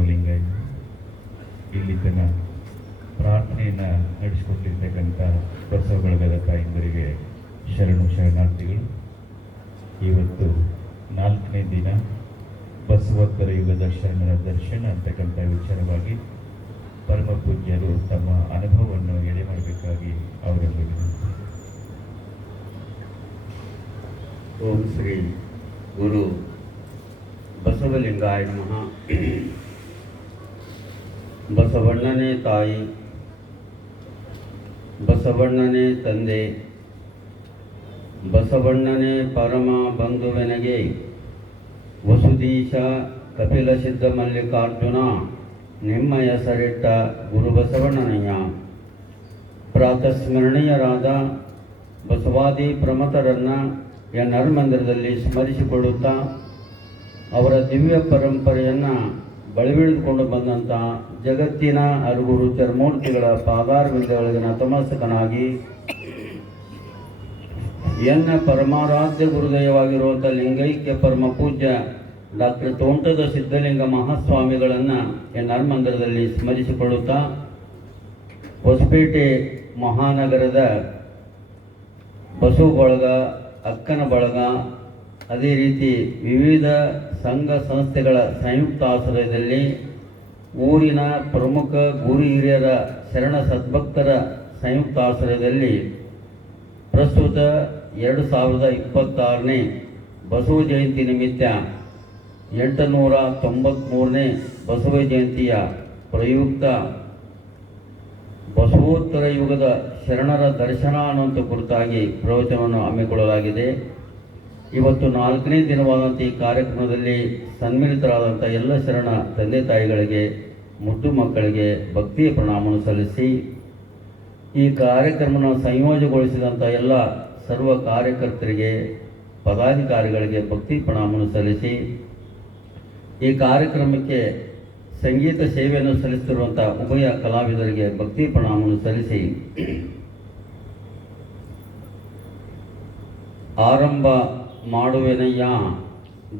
ಬಸವಲಿಂಗಯ್ಯ ಇಲ್ಲಿ ತನ್ನ ಪ್ರಾರ್ಥನೆಯನ್ನು ನಡೆಸಿಕೊಟ್ಟಿರ್ತಕ್ಕಂಥ ಬಸವ ಬಳಗದ ತಾಯಿಂದರಿಗೆ ಶರಣಾರ್ಥಿಗಳು. ಇವತ್ತು 4ನೇ ದಿನ ಬಸವೋತ್ತರ ಯುಗದ ಶರಣರ ದರ್ಶನ ಅಂತಕ್ಕಂಥ ವಿಚಾರವಾಗಿ ಪರಮ ಪೂಜ್ಯರು ತಮ್ಮ ಅನುಭವವನ್ನು ಎಡೆ ಮಾಡಬೇಕಾಗಿ ಅವರಲ್ಲಿ ವಿನಂತಿ. ಓಂ ಶ್ರೀ ಗುರು ಬಸವಲಿಂಗಾಯ ನಮಃ. ಬಸವಣ್ಣನೇ ತಾಯಿ, ಬಸವಣ್ಣನೇ ತಂದೆ, ಬಸವಣ್ಣನೇ ಪರಮ ಬಂಧುವೆನಗೆ, ವಸುದೀಶ ಕಪಿಲ ಸಿದ್ಧ ಮಲ್ಲಿಕಾರ್ಜುನ ನಿಮ್ಮ ಹೆಸರಿಟ್ಟ ಗುರು ಬಸವಣ್ಣನಯ್ಯ. ಪ್ರಾತಸ್ಮರಣೀಯರಾದ ಬಸವಾದಿ ಪ್ರಮಥರನ್ನು ಎನ್ಆರ್ ಮಂದಿರದಲ್ಲಿ ಸ್ಮರಿಸಿಕೊಳ್ಳುತ್ತಾ ಅವರ ದಿವ್ಯ ಪರಂಪರೆಯನ್ನು ಬಳಿಬಿಡಿದುಕೊಂಡು ಬಂದಂಥ ಜಗತ್ತಿನ ಅರುಗುರು ಚರ್ಮೂರ್ತಿಗಳ ಪಾದಾರವಿಂದಗಳಿಗೆ ನತಮಸ್ತಕನಾಗಿ ಎನ್ನ ಪರಮಾರಾಧ್ಯ ಗುರುದಯವಾಗಿರುವಂಥ ಲಿಂಗೈಕ್ಯ ಪರಮ ಪೂಜ್ಯ ಡಾಕ್ಟರ್ ತೋಂಟದ ಸಿದ್ಧಲಿಂಗ ಮಹಾಸ್ವಾಮಿಗಳನ್ನು ಎನ್ಆರ್ ಮಂದಿರದಲ್ಲಿ ಸ್ಮರಿಸಿಕೊಳ್ಳುತ್ತಾ ಹೊಸಪೇಟೆ ಮಹಾನಗರದ ಬಸವ ಬಳಗ, ಅಕ್ಕನ ಬಳಗ, ಅದೇ ರೀತಿ ವಿವಿಧ ಸಂಘ ಸಂಸ್ಥೆಗಳ ಸಂಯುಕ್ತ ಆಶ್ರಯದಲ್ಲಿ ಊರಿನ ಪ್ರಮುಖ ಗುರು ಹಿರಿಯರ ಶರಣ ಸದ್ಭಕ್ತರ ಸಂಯುಕ್ತ ಆಶ್ರಯದಲ್ಲಿ ಪ್ರಸ್ತುತ 2026ನೇ ಬಸವ ಜಯಂತಿ ನಿಮಿತ್ತ 893ನೇ ಬಸವ ಜಯಂತಿಯ ಪ್ರಯುಕ್ತ ಬಸವೋತ್ತರ ಯುಗದ ಶರಣರ ದರ್ಶನ ಅನ್ನುವಂಥ ಕುರಿತಾಗಿ ಪ್ರವಚನವನ್ನು ಹಮ್ಮಿಕೊಳ್ಳಲಾಗಿದೆ. ಇವತ್ತು 4ನೇ ದಿನವಾದಂಥ ಈ ಕಾರ್ಯಕ್ರಮದಲ್ಲಿ ಸನ್ಮಿಲಿತರಾದಂಥ ಎಲ್ಲ ಶರಣ ತಂದೆ ತಾಯಿಗಳಿಗೆ, ಮುದ್ದು ಮಕ್ಕಳಿಗೆ ಭಕ್ತಿಯ ಪ್ರಣಾಮವನ್ನು ಸಲ್ಲಿಸಿ, ಈ ಕಾರ್ಯಕ್ರಮವನ್ನು ಸಂಯೋಜನೆಗೊಳಿಸಿದಂಥ ಎಲ್ಲ ಸರ್ವ ಕಾರ್ಯಕರ್ತರಿಗೆ, ಪದಾಧಿಕಾರಿಗಳಿಗೆ ಭಕ್ತಿ ಪ್ರಣಾಮವನ್ನು ಸಲ್ಲಿಸಿ, ಈ ಕಾರ್ಯಕ್ರಮಕ್ಕೆ ಸಂಗೀತ ಸೇವೆಯನ್ನು ಸಲ್ಲಿಸುತ್ತಿರುವಂಥ ಉಭಯ ಕಲಾವಿದರಿಗೆ ಭಕ್ತಿ ಪ್ರಣಾಮವನ್ನು ಸಲ್ಲಿಸಿ, ಆರಂಭ ಮಾಡುವೆನಯ್ಯ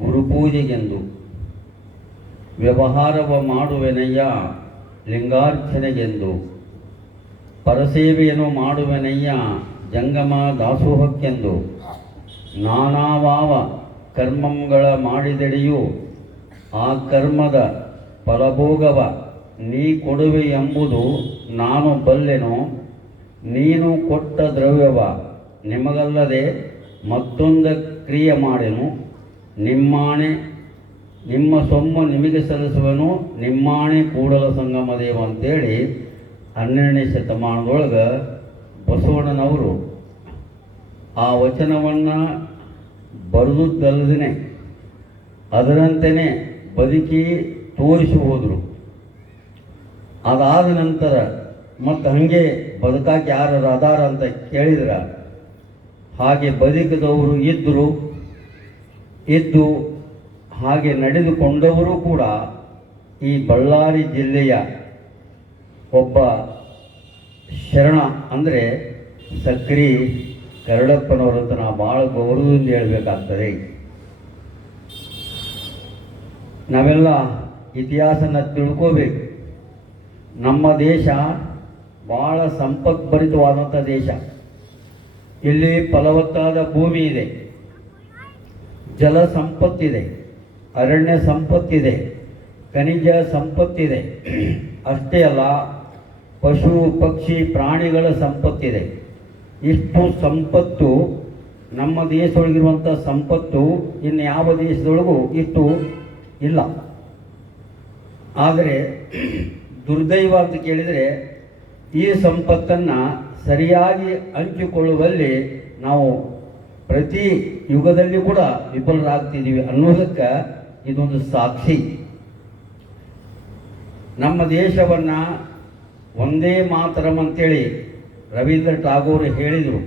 ಗುರುಪೂಜೆಗೆಂದು, ವ್ಯವಹಾರವ ಮಾಡುವೆನಯ್ಯ ಲಿಂಗಾರ್ಚನೆಗೆಂದು, ಪರಸೇವೆಯನ್ನು ಮಾಡುವೆನಯ್ಯ ಜಂಗಮ ದಾಸೋಹಕ್ಕೆಂದು, ನಾನಾವಾವ ಕರ್ಮಗಳ ಮಾಡಿದೆಡೆಯೂ ಆ ಕರ್ಮದ ಫಲಭೋಗವ ನೀ ಕೊಡುವೆ ಎಂಬುದು ನಾನು ಬಲ್ಲೆನು, ನೀನು ಕೊಟ್ಟ ದ್ರವ್ಯವ ನಿಮಗಲ್ಲದೆ ಮತ್ತೊಂದ ಕ್ರಿಯೆ ಮಾಡೆನು, ನಿಮ್ಮಾಣೆ ನಿಮ್ಮ ಸೊಮ್ಮು ನಿಮಗೆ ಸಲ್ಲಿಸುವೆನು, ನಿಮ್ಮಾಣೆ ಕೂಡಲ ಸಂಗಮ ದೇವ ಅಂತೇಳಿ 12ನೇ ಶತಮಾನದೊಳಗೆ ಬಸವಣ್ಣನವರು ಆ ವಚನವನ್ನು ಬರೆದುದಲ್ಲದೇ ಅದರಂತೆಯೇ ಬದುಕಿ ತೋರಿಸಿ ಹೋದರು. ಅದಾದ ನಂತರ ಮತ್ತು ಹಾಗೆ ಬದುಕಾಕೆ ಯಾರು ಅದಾರ ಅಂತ ಕೇಳಿದ್ರೆ ಹಾಗೆ ಬದುಕಿದವರು ಇದ್ದು ಹಾಗೆ ನಡೆದುಕೊಂಡವರು ಕೂಡ ಈ ಬಳ್ಳಾರಿ ಜಿಲ್ಲೆಯ ಒಬ್ಬ ಶರಣ ಅಂದರೆ ಸಕ್ರಿ ಕರಡಪ್ಪನವರಂತ ನಾವು ಭಾಳ ಗೌರವದಿಂದ ಹೇಳಬೇಕಾಗ್ತದೆ. ನಾವೆಲ್ಲ ಇತಿಹಾಸನ ತಿಳ್ಕೋಬೇಕು. ನಮ್ಮ ದೇಶ ಭಾಳ ಸಂಪದ್ಭರಿತವಾದಂಥ ದೇಶ. ಇಲ್ಲಿ ಫಲವತ್ತಾದ ಭೂಮಿ ಇದೆ, ಜಲ ಸಂಪತ್ತಿದೆ, ಅರಣ್ಯ ಸಂಪತ್ತಿದೆ, ಖನಿಜ ಸಂಪತ್ತಿದೆ. ಅಷ್ಟೇ ಅಲ್ಲ, ಪಶು ಪಕ್ಷಿ ಪ್ರಾಣಿಗಳ ಸಂಪತ್ತಿದೆ. ಇಷ್ಟು ಸಂಪತ್ತು ನಮ್ಮ ದೇಶದೊಳಗಿರುವಂಥ ಸಂಪತ್ತು ಇನ್ನು ಯಾವ ದೇಶದೊಳಗೂ ಇಷ್ಟು ಇಲ್ಲ. ಆದರೆ ದುರ್ದೈವ ಅಂತ ಕೇಳಿದರೆ ಈ ಸಂಪತ್ತನ್ನು ಸರಿಯಾಗಿ ಹಂಚಿಕೊಳ್ಳುವಲ್ಲಿ ನಾವು ಪ್ರತಿ ಯುಗದಲ್ಲಿ ಕೂಡ ವಿಫಲರಾಗ್ತಿದ್ದೀವಿ ಅನ್ನೋದಕ್ಕೆ ಇದೊಂದು ಸಾಕ್ಷಿ. ನಮ್ಮ ದೇಶವನ್ನು ಒಂದೇ ಮಾತರಂ ಅಂತೇಳಿ ರವೀಂದ್ರ ಟಾಗೋರ್ ಹೇಳಿದರು.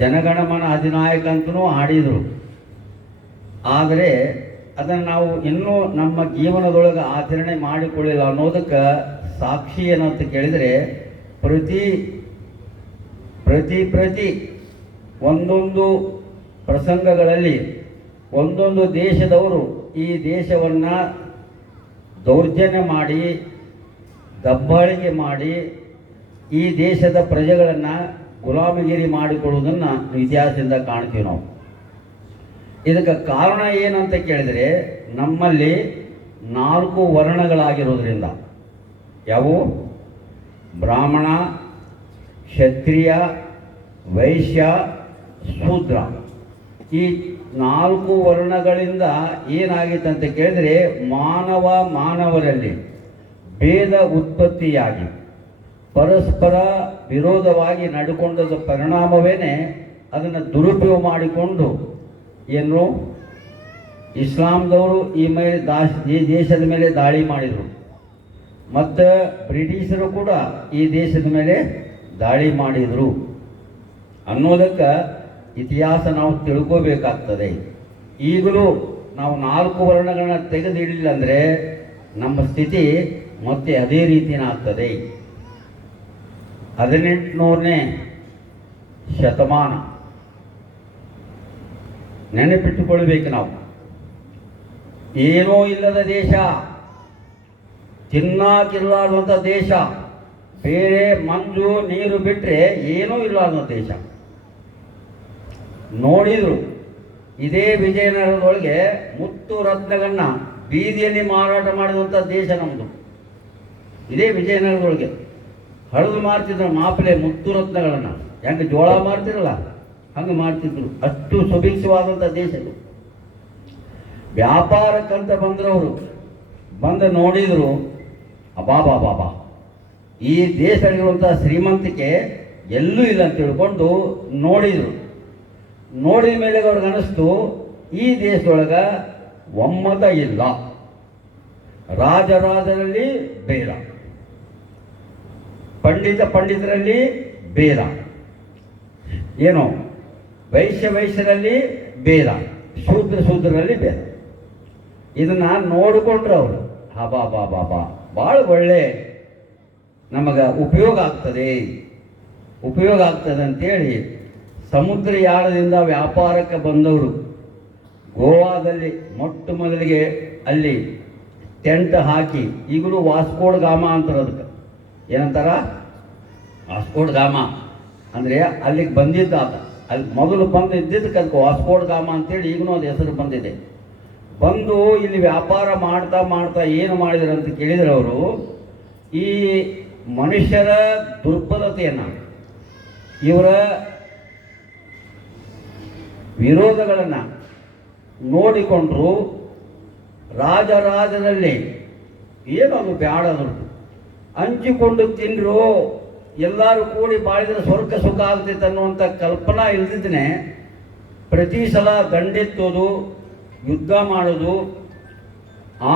ಜನಗಣಮನ ಅಧಿನಾಯಕ ಅಂತಲೂ ಹಾಡಿದರು. ಆದರೆ ಅದನ್ನು ನಾವು ಇನ್ನೂ ನಮ್ಮ ಜೀವನದೊಳಗೆ ಆಚರಣೆ ಮಾಡಿಕೊಳ್ಳಿಲ್ಲ ಅನ್ನೋದಕ್ಕೆ ಸಾಕ್ಷಿ ಏನಂತ ಕೇಳಿದರೆ ಪ್ರತಿ ಒಂದೊಂದು ಪ್ರಸಂಗಗಳಲ್ಲಿ ಒಂದೊಂದು ದೇಶದವರು ಈ ದೇಶವನ್ನು ದೌರ್ಜನ್ಯ ಮಾಡಿ ದಬ್ಬಾಳಿಕೆ ಮಾಡಿ ಈ ದೇಶದ ಪ್ರಜೆಗಳನ್ನು ಗುಲಾಮಗಿರಿ ಮಾಡಿಕೊಳ್ಳುವುದನ್ನು ಇತಿಹಾಸದಿಂದ ಕಾಣ್ತೀವಿ ನಾವು. ಇದಕ್ಕೆ ಕಾರಣ ಏನಂತ ಕೇಳಿದರೆ ನಮ್ಮಲ್ಲಿ 4 ವರ್ಣಗಳಾಗಿರೋದ್ರಿಂದ, ಯಾವುವು? ಬ್ರಾಹ್ಮಣ, ಕ್ಷತ್ರಿಯ, ವೈಶ್ಯ, ಶೂದ್ರ. ಈ 4 ವರ್ಣಗಳಿಂದ ಏನಾಗಿತ್ತಂತ ಕೇಳಿದರೆ ಮಾನವರಲ್ಲಿ ಭೇದ ಉತ್ಪತ್ತಿಯಾಗಿ ಪರಸ್ಪರ ವಿರೋಧವಾಗಿ ನಡ್ಕೊಂಡದ ಪರಿಣಾಮವೇ ಅದನ್ನು ದುರುಪಯೋಗ ಮಾಡಿಕೊಂಡು ಏನು ಇಸ್ಲಾಂದವರು ಈ ದೇಶದ ಮೇಲೆ ದಾಳಿ ಮಾಡಿದರು, ಮತ್ತು ಬ್ರಿಟಿಷರು ಕೂಡ ಈ ದೇಶದ ಮೇಲೆ ದಾಳಿ ಮಾಡಿದರು ಅನ್ನೋದಕ್ಕೆ ಇತಿಹಾಸ ನಾವು ತಿಳ್ಕೋಬೇಕಾಗ್ತದೆ. ಈಗಲೂ ನಾವು 4 ವರ್ಣಗಳನ್ನ ತೆಗೆದಿಡಲಿಲ್ಲ ಅಂದರೆ ನಮ್ಮ ಸ್ಥಿತಿ ಮತ್ತೆ ಅದೇ ರೀತಿನ ಆಗ್ತದೆ. 18ನೇ ಶತಮಾನ ನೆನಪಿಟ್ಟುಕೊಳ್ಬೇಕು ನಾವು. ಏನೂ ಇಲ್ಲದ ದೇಶ, ತಿನ್ನಾಕಿರ್ಲಾರ್ದಂಥ ದೇಶ, ಬೇರೆ ಮಂಜು ನೀರು ಬಿಟ್ಟರೆ ಏನೂ ಇರಲಾರ್ದಂಥ ದೇಶ. ನೋಡಿದ್ರು ಇದೇ ವಿಜಯನಗರದೊಳಗೆ ಮುತ್ತು ರತ್ನಗಳನ್ನ ಬೀದಿಯಲ್ಲಿ ಮಾರಾಟ ಮಾಡಿದಂಥ ದೇಶ ನಮ್ಮದು. ಇದೇ ವಿಜಯನಗರದೊಳಗೆ ಹಳದು ಮಾರ್ತಿದ್ರು ಮಾಪಲೆ ಮುತ್ತು ರತ್ನಗಳನ್ನು, ಹೆಂಗೆ ಜೋಳ ಮಾರ್ತಿರಲ್ಲ ಹಂಗೆ ಮಾಡ್ತಿದ್ರು. ಅಷ್ಟು ಸುಭಿಕ್ಷವಾದಂಥ ದೇಶ ಇದು. ವ್ಯಾಪಾರಕ್ಕಂತ ಬಂದ್ರವರು ಬಂದು ನೋಡಿದರು, ಅಬಾಬಾ ಈ ದೇಶದಲ್ಲಿರುವಂಥ ಶ್ರೀಮಂತಿಕೆ ಎಲ್ಲೂ ಇಲ್ಲ ಅಂತ ತಿಳ್ಕೊಂಡು ನೋಡಿದರು. ನೋಡಿದ ಮೇಲೆ ಅವ್ರಿಗೆ ಅನ್ನಿಸ್ತು ಈ ದೇಶದೊಳಗೆ ಒಮ್ಮತ ಇಲ್ಲ, ರಾಜರಲ್ಲಿ ಭೇದ, ಪಂಡಿತರಲ್ಲಿ ಭೇದ, ಏನು ವೈಶ್ಯರಲ್ಲಿ ಭೇದ, ಶೂದ್ರರಲ್ಲಿ ಭೇದ. ಇದನ್ನ ನೋಡಿಕೊಂಡ್ರು ಅವರು, ಬಾಬಾ ಭಾಳ ಒಳ್ಳೆ ನಮಗೆ ಉಪಯೋಗ ಆಗ್ತದೆ ಅಂತೇಳಿ ಸಮುದ್ರಯಾನದಿಂದ ವ್ಯಾಪಾರಕ್ಕೆ ಬಂದವರು ಗೋವಾದಲ್ಲಿ ಮೊಟ್ಟ ಮೊದಲಿಗೆ ಅಲ್ಲಿ ಟೆಂಟ್ ಹಾಕಿ, ಈಗಲೂ ವಾಸ್ಕೋಡ್ ಗಾಮ ಅಂತಾರೆ. ಅದಕ್ಕೆ ಏನಂತಾರ? ವಾಸ್ಕೋಡ್ ಗಾಮ ಅಂದರೆ ಅಲ್ಲಿಗೆ ಬಂದಿದ್ದ ಆತ. ಅಲ್ಲಿ ಮೊದಲು ಬಂದಿದ್ದಕ್ಕೆ ಅದಕ್ಕೆ ವಾಸ್ಕೋಡ್ ಗಾಮ ಅಂತೇಳಿ ಈಗಲೂ ಅದು ಹೆಸರು ಬಂದಿದೆ. ಬಂದು ಇಲ್ಲಿ ವ್ಯಾಪಾರ ಮಾಡ್ತಾ ಏನು ಮಾಡಿದ್ರು ಅಂತ ಕೇಳಿದರೆ ಅವರು ಈ ಮನುಷ್ಯರ ದುರ್ಬಲತೆಯನ್ನು, ಇವರ ವಿರೋಧಗಳನ್ನು ನೋಡಿಕೊಂಡ್ರು. ರಾಜರಲ್ಲಿ ಏನದು ಬ್ಯಾಡದು, ಹಂಚಿಕೊಂಡು ತಿಂದರು, ಎಲ್ಲರೂ ಕೂಡಿ ಬಾಳಿದ್ರೆ ಸ್ವರ್ಗ ಸುಖ ಆಗ್ತೈತೆ ಅನ್ನುವಂಥ ಕಲ್ಪನಾ ಇಲ್ದಿದ್ದನೆ ಪ್ರತಿ ಸಲ ದಂಡೆತ್ತೋದು, ಯುದ್ಧ ಮಾಡೋದು,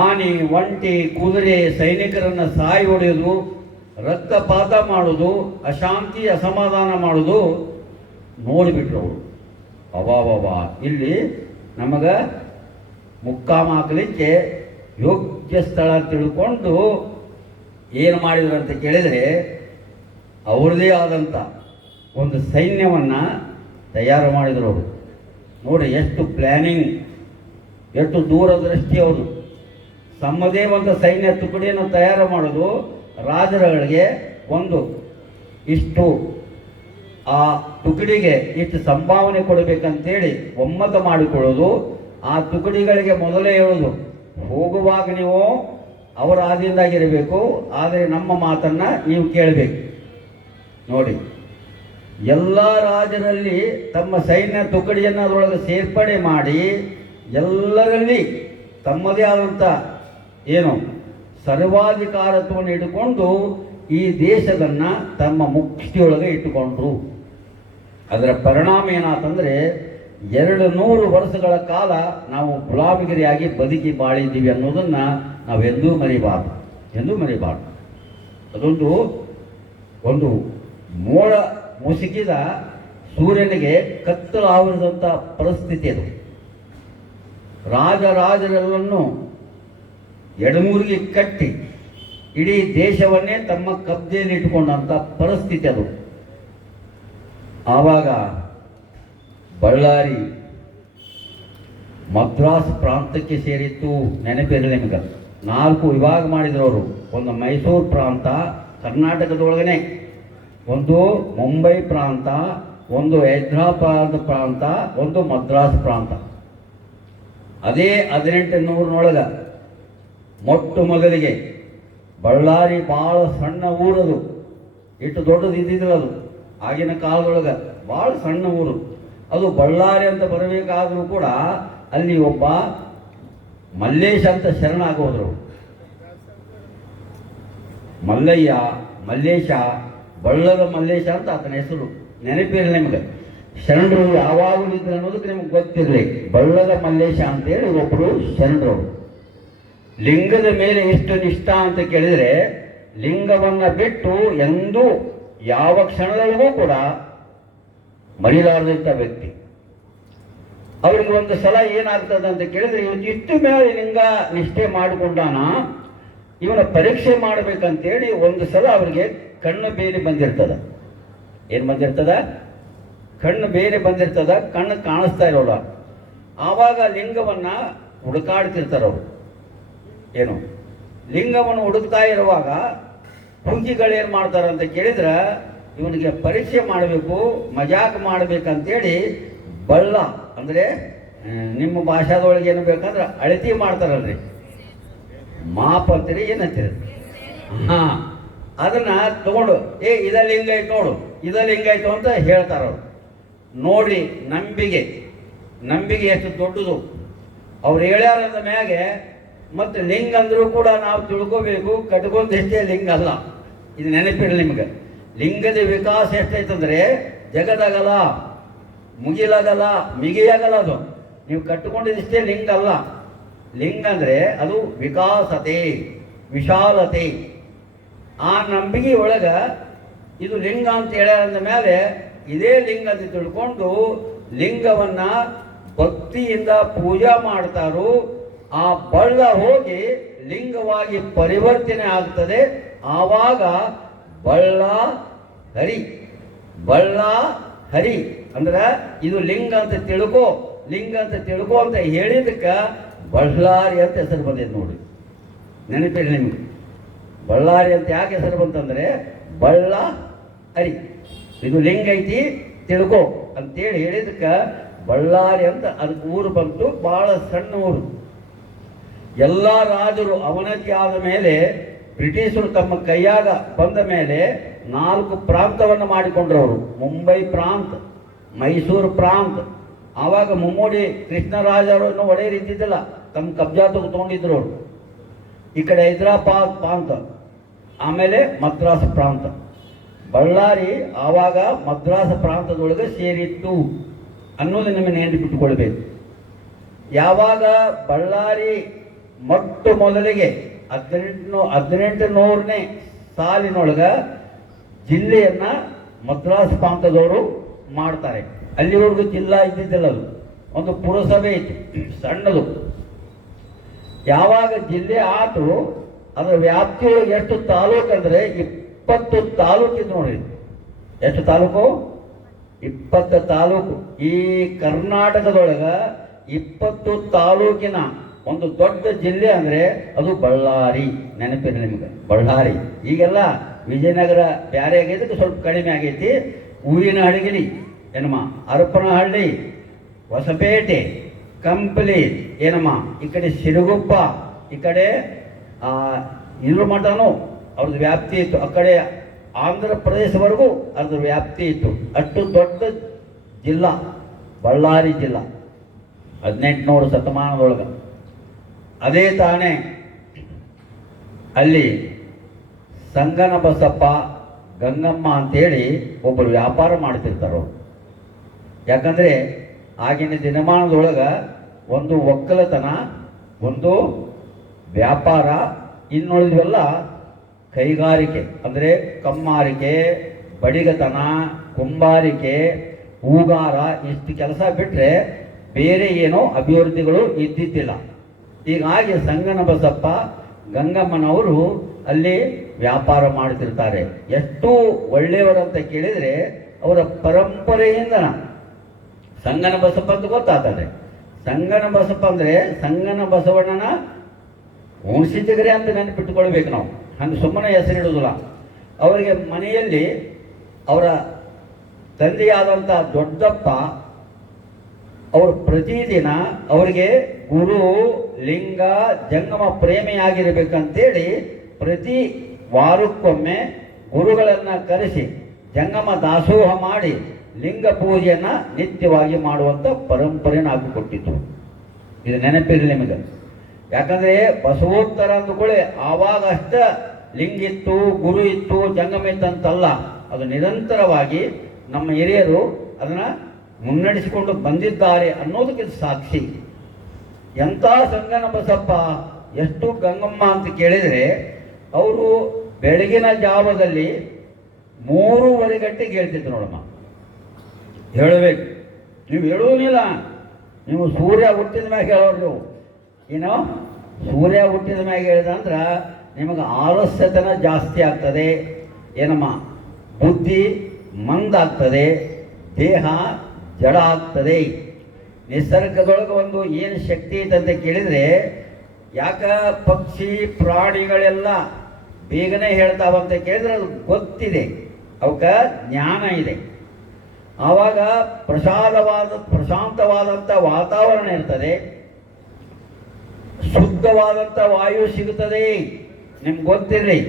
ಆನೆ, ಒಂಟಿ, ಕುದುರೆ, ಸೈನಿಕರನ್ನು ಸಾಯಿ ಹೊಡೆಯೋದು, ರಕ್ತಪಾತ ಮಾಡೋದು, ಅಶಾಂತಿ ಅಸಮಾಧಾನ ಮಾಡೋದು ನೋಡಿಬಿಟ್ರು ಅವರು. ಅವಾಬಾಬಾ ಇಲ್ಲಿ ನಮಗೆ ಮುಕ್ಕಾಮ ಹಾಕಲಿಕ್ಕೆ ಯೋಗ್ಯ ಸ್ಥಳ ತಿಳ್ಕೊಂಡು ಏನು ಮಾಡಿದ್ರು ಅಂತ ಕೇಳಿದರೆ ಅವ್ರದ್ದೇ ಆದಂಥ ಒಂದು ಸೈನ್ಯವನ್ನು ತಯಾರು ಮಾಡಿದರು ಅವರು. ನೋಡಿ ಎಷ್ಟು ಪ್ಲ್ಯಾನಿಂಗ್, ಎಷ್ಟು ದೂರದೃಷ್ಟಿ ಅವರು. ತಮ್ಮದೇ ಒಂದು ಸೈನ್ಯ ತುಕಡಿಯನ್ನು ತಯಾರು ಮಾಡೋದು, ರಾಜರುಗಳಿಗೆ ಒಂದು ಇಷ್ಟು ಆ ತುಕಡಿಗೆ ಇಷ್ಟು ಸಂಭಾವನೆ ಕೊಡಬೇಕಂತೇಳಿ ಒಮ್ಮತ ಮಾಡಿಕೊಳ್ಳೋದು. ಆ ತುಕಡಿಗಳಿಗೆ ಮೊದಲೇ ಹೇಳೋದು, ಹೋಗುವಾಗ ನೀವು ಅವರ ಆಧೀನದಾಗಿರಬೇಕು, ಆದರೆ ನಮ್ಮ ಮಾತನ್ನು ನೀವು ಕೇಳಬೇಕು. ನೋಡಿ, ಎಲ್ಲ ರಾಜರಲ್ಲಿ ತಮ್ಮ ಸೈನ್ಯ ತುಕಡಿಯನ್ನು ಅದರೊಳಗೆ ಸೇರ್ಪಡೆ ಮಾಡಿ ಎಲ್ಲರಲ್ಲಿ ತಮ್ಮದೇ ಆದಂಥ ಏನು ಸರ್ವಾಧಿಕಾರತ್ವವನ್ನು ಇಟ್ಟುಕೊಂಡು ಈ ದೇಶದನ್ನು ತಮ್ಮ ಮುಷ್ಟಿಯೊಳಗೆ ಇಟ್ಟುಕೊಂಡ್ರು. ಅದರ ಪರಿಣಾಮ ಏನಾತಂದರೆ 200 ವರ್ಷಗಳ ಕಾಲ ನಾವು ಗುಲಾಮಗಿರಿಯಾಗಿ ಬದುಕಿ ಬಾಳಿದ್ದೀವಿ ಅನ್ನೋದನ್ನು ನಾವೆಂದೂ ಮರಿಬಾರ್ದು. ಅದೊಂದು ಮೋಡ ಮುಸುಕಿದ ಸೂರ್ಯನಿಗೆ ಕತ್ತಲು ಆವರಿದಂಥ ಪರಿಸ್ಥಿತಿ ಅದು. ರಾಜರೆಲ್ಲರನ್ನು ಎಡಮೂರಿಗೆ ಕಟ್ಟಿ ಇಡೀ ದೇಶವನ್ನೇ ತಮ್ಮ ಕಬ್ಜೆಯಲ್ಲಿ ಇಟ್ಟುಕೊಂಡಂಥ ಪರಿಸ್ಥಿತಿ ಅದು. ಆವಾಗ ಬಳ್ಳಾರಿ ಮದ್ರಾಸ್ ಪ್ರಾಂತಕ್ಕೆ ಸೇರಿತ್ತು. ನೆನಪಿರಲಿ ನಿಮಗೆ. 4 ವಿಭಾಗ ಮಾಡಿದ್ರವರು. ಒಂದು ಮೈಸೂರು ಪ್ರಾಂತ ಕರ್ನಾಟಕದೊಳಗನೆ, ಒಂದು ಮುಂಬೈ ಪ್ರಾಂತ, ಒಂದು ಹೈದರಾಬಾದ್ ಪ್ರಾಂತ, ಒಂದು ಮದ್ರಾಸ್ ಪ್ರಾಂತ. ಅದೇ 1800 ಮೊಟ್ಟ ಮೊದಲಿಗೆ ಬಳ್ಳಾರಿ ಭಾಳ ಸಣ್ಣ ಊರದು, ಇಷ್ಟು ದೊಡ್ಡದು ಇದ್ದಿದ್ದಿಲ್ಲ ಅದು. ಆಗಿನ ಕಾಲದೊಳಗೆ ಭಾಳ ಸಣ್ಣ ಊರು ಅದು. ಬಳ್ಳಾರಿ ಅಂತ ಬರಬೇಕಾದ್ರೂ ಕೂಡ ಅಲ್ಲಿ ಒಬ್ಬ ಮಲ್ಲೇಶ ಅಂತ ಶರಣಾಗೋದ್ರು. ಮಲ್ಲಯ್ಯ, ಮಲ್ಲೇಶ, ಬಳ್ಳದ ಮಲ್ಲೇಶ ಅಂತ ಆತನ ಹೆಸರು. ನೆನಪಿರಲಿ ನಿಮಗೆ. ಶರಣರು ಯಾವಾಗಲೂ ಇದ್ರು ಅನ್ನೋದಕ್ಕೆ ನಿಮ್ಗೆ ಗೊತ್ತಿರಲಿ. ಬಳ್ಳದ ಮಲ್ಲೇಶ ಅಂತೇಳಿ ಒಬ್ಬರು ಶರಣರು. ಲಿಂಗದ ಮೇಲೆ ಎಷ್ಟು ನಿಷ್ಠ ಅಂತ ಕೇಳಿದರೆ, ಲಿಂಗವನ್ನು ಬಿಟ್ಟು ಎಂದೂ ಯಾವ ಕ್ಷಣದಲ್ಲಿಗೂ ಕೂಡ ಮರಿಲಾರದಂಥ ವ್ಯಕ್ತಿ. ಅವರಿಗೆ ಒಂದು ಸಲ ಏನಾಗ್ತದೆ ಅಂತ ಕೇಳಿದ್ರೆ, ಇವತ್ತು ಇಷ್ಟು ಮೇಲೆ ಲಿಂಗ ನಿಷ್ಠೆ ಮಾಡಿಕೊಂಡಾನ, ಇವನ ಪರೀಕ್ಷೆ ಮಾಡಬೇಕಂತೇಳಿ ಒಂದು ಸಲ ಅವರಿಗೆ ಕಣ್ಣು ಬೇರೆ ಬಂದಿರ್ತದ. ಏನು ಬಂದಿರ್ತದ? ಕಣ್ಣು ಬೇರೆ ಬಂದಿರ್ತದ, ಕಣ್ಣು ಕಾಣಿಸ್ತಾ ಇರೋಲ್ಲ. ಆವಾಗ ಲಿಂಗವನ್ನು ಹುಡುಕಾಡ್ತಿರ್ತಾರವರು. ಏನು ಲಿಂಗವನ್ನು ಹುಡುಕ್ತಾ ಇರುವಾಗ ಹುಡುಗಿಗಳೇನು ಮಾಡ್ತಾರೆ ಅಂತ ಕೇಳಿದ್ರೆ, ಇವನಿಗೆ ಪರೀಕ್ಷೆ ಮಾಡಬೇಕು, ಮಜಾಕ್ ಮಾಡಬೇಕಂತೇಳಿ ಬಳ್ಳ ಅಂದರೆ ನಿಮ್ಮ ಭಾಷಾದೊಳಗೆ ಏನು ಬೇಕಂದ್ರೆ ಅಳತಿ ಮಾಡ್ತಾರಲ್ರಿ, ಮಾಪ್ ಅಂತೀರಿ ಏನಂತೀರಿ, ಹಾಂ, ಅದನ್ನು ತಗೊಂಡು ಇದ ಲಿಂಗ ಐತೆ ನೋಡು, ಇದ ಲಿಂಗ ಐತು ಅಂತ ಹೇಳ್ತಾರವ್ರು. ನೋಡ್ರಿ, ನಂಬಿಗೆ ಎಷ್ಟು ದೊಡ್ಡದು. ಅವ್ರು ಹೇಳ್ಯಾರದ ಮ್ಯಾಗೆ ಮತ್ತು ಲಿಂಗ ಅಂದರೂ ಕೂಡ ನಾವು ತಿಳ್ಕೋಬೇಕು, ಕಟ್ಕೊಂಡಷ್ಟೇ ಲಿಂಗ ಅಲ್ಲ. ಇದು ನೆನಪಿರಲಿ ನಿಮ್ಗೆ. ಲಿಂಗದ ವಿಕಾಸ ಎಷ್ಟೈತಂದರೆ ಜಗದಗಲ, ಮುಗಿಲಗಲ, ಮಿಗಿಯಗಲ. ಅದು ನೀವು ಕಟ್ಟಿಕೊಂಡಿದ್ದಷ್ಟೇ ಲಿಂಗ ಅಲ್ಲ. ಲಿಂಗ ಅಂದರೆ ಅದು ವಿಕಾಸತೆ, ವಿಶಾಲತೆ. ಆ ನಂಬಿಕೆ ಒಳಗೆ ಇದು ಲಿಂಗ ಅಂತ ಹೇಳ್ಯಾರಂದ ಮೇಲೆ ಇದೇ ಲಿಂಗ ಅಂತ ತಿಳ್ಕೊಂಡು ಲಿಂಗವನ್ನು ಭಕ್ತಿಯಿಂದ ಪೂಜಾ ಮಾಡ್ತಾರೋ. ಆ ಬಳ್ಳ ಹೋಗಿ ಲಿಂಗವಾಗಿ ಪರಿವರ್ತನೆ ಆಗ್ತದೆ. ಆವಾಗ ಬಳ್ಳ ಹರಿ, ಬಳ್ಳ ಹರಿ ಅಂದ್ರೆ ಇದು ಲಿಂಗ ಅಂತ ತಿಳ್ಕೊ, ಲಿಂಗ ಅಂತ ತಿಳ್ಕೊ ಅಂತ ಹೇಳಿದಕ್ಕೆ ಬಳ್ಳಾರಿ ಅಂತ ಹೆಸರು ಬಂದಿದೆ ನೋಡಿ. ನೆನಪಿರಲಿ ನಿಮ್ಗೆ. ಬಳ್ಳಾರಿ ಅಂತ ಯಾಕೆ ಹೆಸರು ಬಂತಂದರೆ ಬಳ್ಳ ಹರಿ, ಇದು ಲಿಂಗ ಐತಿ ತಿಳ್ಕೊ ಅಂತೇಳಿ ಹೇಳಿದಕ್ಕೆ ಬಳ್ಳಾರಿ ಅಂತ ಅದಕ್ಕೆ ಊರು ಬಂತು. ಭಾಳ ಸಣ್ಣ ಊರು. ಎಲ್ಲ ರಾಜರು ಅವನತಿ ಆದ ಮೇಲೆ ಬ್ರಿಟಿಷರು ತಮ್ಮ ಕೈಯಾಗ ಬಂದ ಮೇಲೆ 4 ಪ್ರಾಂತವನ್ನು ಮಾಡಿಕೊಂಡ್ರವರು. ಮುಂಬೈ ಪ್ರಾಂತ, ಮೈಸೂರು ಪ್ರಾಂತ. ಆವಾಗ ಮುಮ್ಮಡಿ ಕೃಷ್ಣರಾಜರನ್ನು ಒಡೆಯರು ಇದ್ದಿದ್ದಿಲ್ಲ, ತಮ್ಮ ಕಬ್ಜಾ ತಗೊಂಡಿದ್ರು ಅವರು. ಈ ಕಡೆ ಹೈದರಾಬಾದ್ ಪ್ರಾಂತ, ಆಮೇಲೆ ಮದ್ರಾಸ್ ಪ್ರಾಂತ. ಬಳ್ಳಾರಿ ಆವಾಗ ಮದ್ರಾಸ್ ಪ್ರಾಂತದೊಳಗೆ ಸೇರಿತ್ತು ಅನ್ನೋದು ನಿಮಗೆ ನೆನಪಿಟ್ಟುಕೊಳ್ಬೇಕು. ಯಾವಾಗ ಬಳ್ಳಾರಿ ಮೊಟ್ಟ ಮೊದಲಿಗೆ 1800ನೇ ಸಾಲಿನೊಳಗೆ ಜಿಲ್ಲೆಯನ್ನು ಮದ್ರಾಸ್ ಪ್ರಾಂತದವರು ಮಾಡ್ತಾರೆ. ಅಲ್ಲಿವರೆಗೂ ಜಿಲ್ಲಾ ಇದ್ದಿದ್ದಿಲ್ಲ, ಅದು ಒಂದು ಪುರಸಭೆ ಇತ್ತು ಸಣ್ಣದು. ಯಾವಾಗ ಜಿಲ್ಲೆ ಆತು, ಅದರ ವ್ಯಾಪ್ತಿಯೊಳಗೆ ಎಷ್ಟು ತಾಲೂಕು ಅಂದರೆ 20 ತಾಲೂಕಿದ್ದು ನೋಡ್ರಿ. ಎಷ್ಟು ತಾಲೂಕು? 20 ತಾಲೂಕು. ಈ ಕರ್ನಾಟಕದೊಳಗೆ 20 ತಾಲೂಕಿನ ಒಂದು ದೊಡ್ಡ ಜಿಲ್ಲೆ ಅಂದರೆ ಅದು ಬಳ್ಳಾರಿ. ನೆನಪಿರಲಿ ನಿಮ್ಗೆ, ಬಳ್ಳಾರಿ. ಈಗೆಲ್ಲ ವಿಜಯನಗರ ಬ್ಯಾರೆ ಆಗೈತೆ, ಸ್ವಲ್ಪ ಕಡಿಮೆ ಆಗೈತಿ. ಹೂವಿನ ಹಡಗಲಿ, ಏನಮ್ಮ ಹರಪನಹಳ್ಳಿ, ಹೊಸಪೇಟೆ, ಕಂಪ್ಲಿ, ಏನಮ್ಮ ಈ ಕಡೆ ಸಿರುಗುಪ್ಪ, ಈ ಕಡೆ ಇದ್ರ ಮಠನೂ ಅವ್ರದ್ದು ವ್ಯಾಪ್ತಿ ಇತ್ತು. ಆ ಕಡೆ ಆಂಧ್ರ ಪ್ರದೇಶವರೆಗೂ ಅದ್ರ ವ್ಯಾಪ್ತಿ ಇತ್ತು. ಅಷ್ಟು ದೊಡ್ಡ ಜಿಲ್ಲಾ ಬಳ್ಳಾರಿ ಜಿಲ್ಲಾ 1800 ಶತಮಾನದೊಳಗೆ. ಅದೇ ತಾನೇ ಅಲ್ಲಿ ಸಂಗನ ಬಸಪ್ಪ, ಗಂಗಮ್ಮ ಅಂತೇಳಿ ಒಬ್ಬರು ವ್ಯಾಪಾರ ಮಾಡ್ತಿರ್ತಾರೋ. ಯಾಕಂದರೆ ಆಗಿನ ದಿನಮಾನದೊಳಗೆ ಒಂದು ಒಕ್ಕಲತನ, ಒಂದು ವ್ಯಾಪಾರ, ಇನ್ನುಳಿದವೆಲ್ಲ ಕೈಗಾರಿಕೆ. ಅಂದರೆ ಕಮ್ಮಾರಿಕೆ, ಬಡಿಗತನ, ಕುಂಬಾರಿಕೆ, ಹೂಗಾರ, ಇಷ್ಟು ಕೆಲಸ ಬಿಟ್ಟರೆ ಬೇರೆ ಏನೋ ಅಭಿವೃದ್ಧಿಗಳು ಇದ್ದಿದ್ದಿಲ್ಲ. ಹೀಗಾಗಿ ಸಂಗನ ಬಸಪ್ಪ, ಗಂಗಮ್ಮನವರು ಅಲ್ಲಿ ವ್ಯಾಪಾರ ಮಾಡ್ತಿರ್ತಾರೆ. ಎಷ್ಟು ಒಳ್ಳೆಯವರಂತ ಕೇಳಿದರೆ ಅವರ ಪರಂಪರೆಯಿಂದ ಸಂಗನ ಬಸಪ್ಪ ಅಂತ ಗೊತ್ತಾಗ್ತದೆ. ಸಂಗನ ಬಸಪ್ಪ ಅಂದರೆ ಸಂಗನ ಬಸವಣ್ಣನ ಹುಣಸಿಜಗರೆ ಅಂತ ನೆನಪಿಟ್ಟುಕೊಳ್ಬೇಕು ನಾವು, ಹಂಗೆ ಸುಮ್ಮನೆ ಹೆಸರಿಡೋದಿಲ್ಲ. ಅವರಿಗೆ ಮನೆಯಲ್ಲಿ ಅವರ ತಂದೆಯಾದಂಥ ದೊಡ್ಡಪ್ಪ ಅವರು ಪ್ರತಿದಿನ ಅವರಿಗೆ ಗುರು ಲಿಂಗ ಜಂಗಮ ಪ್ರೇಮಿಯಾಗಿರಬೇಕಂತೇಳಿ ಪ್ರತಿ ವಾರಕ್ಕೊಮ್ಮೆ ಗುರುಗಳನ್ನು ಕರೆಸಿ ಜಂಗಮ ದಾಸೋಹ ಮಾಡಿ ಲಿಂಗ ಪೂಜೆಯನ್ನು ನಿತ್ಯವಾಗಿ ಮಾಡುವಂಥ ಪರಂಪರೆಯನ್ನು ಹಾಕಿಕೊಟ್ಟಿತ್ತು. ಇದು ನೆನಪಿರಲಿ ನಿಮಗೆ. ಯಾಕಂದರೆ ಬಸವೋತ್ತರ ಅಂದುಕೊಳ್ಳಿ ಆವಾಗ ಅಷ್ಟ ಲಿಂಗ ಇತ್ತು, ಗುರು ಇತ್ತು, ಜಂಗಮ ಇತ್ತಂತಲ್ಲ. ಅದು ನಿರಂತರವಾಗಿ ನಮ್ಮ ಹಿರಿಯರು ಅದನ್ನು ಮುನ್ನಡೆಸಿಕೊಂಡು ಬಂದಿದ್ದಾರೆ ಅನ್ನೋದಕ್ಕೆ ಸಾಕ್ಷಿ. ಎಂಥ ಸಂಗನ ಬಸಪ್ಪ, ಎಷ್ಟು ಗಂಗಮ್ಮ ಅಂತ ಕೇಳಿದರೆ ಅವರು ಬೆಳಗಿನ ಜಾವದಲ್ಲಿ 3:30 ಗಂಟೆಗೆ ಹೇಳ್ತಿದ್ರು ನೋಡಮ್ಮ. ಹೇಳಬೇಕು, ನೀವು ಹೇಳುವುದಿಲ್ಲ, ನೀವು ಸೂರ್ಯ ಹುಟ್ಟಿದ ಮ್ಯಾಗ ಹೇಳೋರು. ನೀವು ಏನೋ ಸೂರ್ಯ ಹುಟ್ಟಿದ ಮ್ಯಾಗ ಹೇಳಿದಂದ್ರೆ ನಿಮಗೆ ಆಲಸ್ಯತನ ಜಾಸ್ತಿ ಆಗ್ತದೆ, ಏನಮ್ಮ ಬುದ್ಧಿ ಮಂದಾಗ್ತದೆ, ದೇಹ ಜಡ ಆಗ್ತದೆ. ನಿಸರ್ಗದೊಳಗೆ ಒಂದು ಏನು ಶಕ್ತಿ ಐತಂತ ಕೇಳಿದರೆ, ಯಾಕ ಪಕ್ಷಿ ಪ್ರಾಣಿಗಳೆಲ್ಲ ಬೇಗನೆ ಹೇಳ್ತಾವಂತ ಕೇಳಿದ್ರೆ ಅದು ಗೊತ್ತಿದೆ, ಅವಕ್ಕೆ ಜ್ಞಾನ ಇದೆ. ಆವಾಗ ಪ್ರಶಾಂತವಾದಂಥ ವಾತಾವರಣ ಇರ್ತದೆ, ಶುದ್ಧವಾದಂಥ ವಾಯು ಸಿಗುತ್ತದೆ. ನಿಮ್ಗೆ ಗೊತ್ತಿರಲಿ,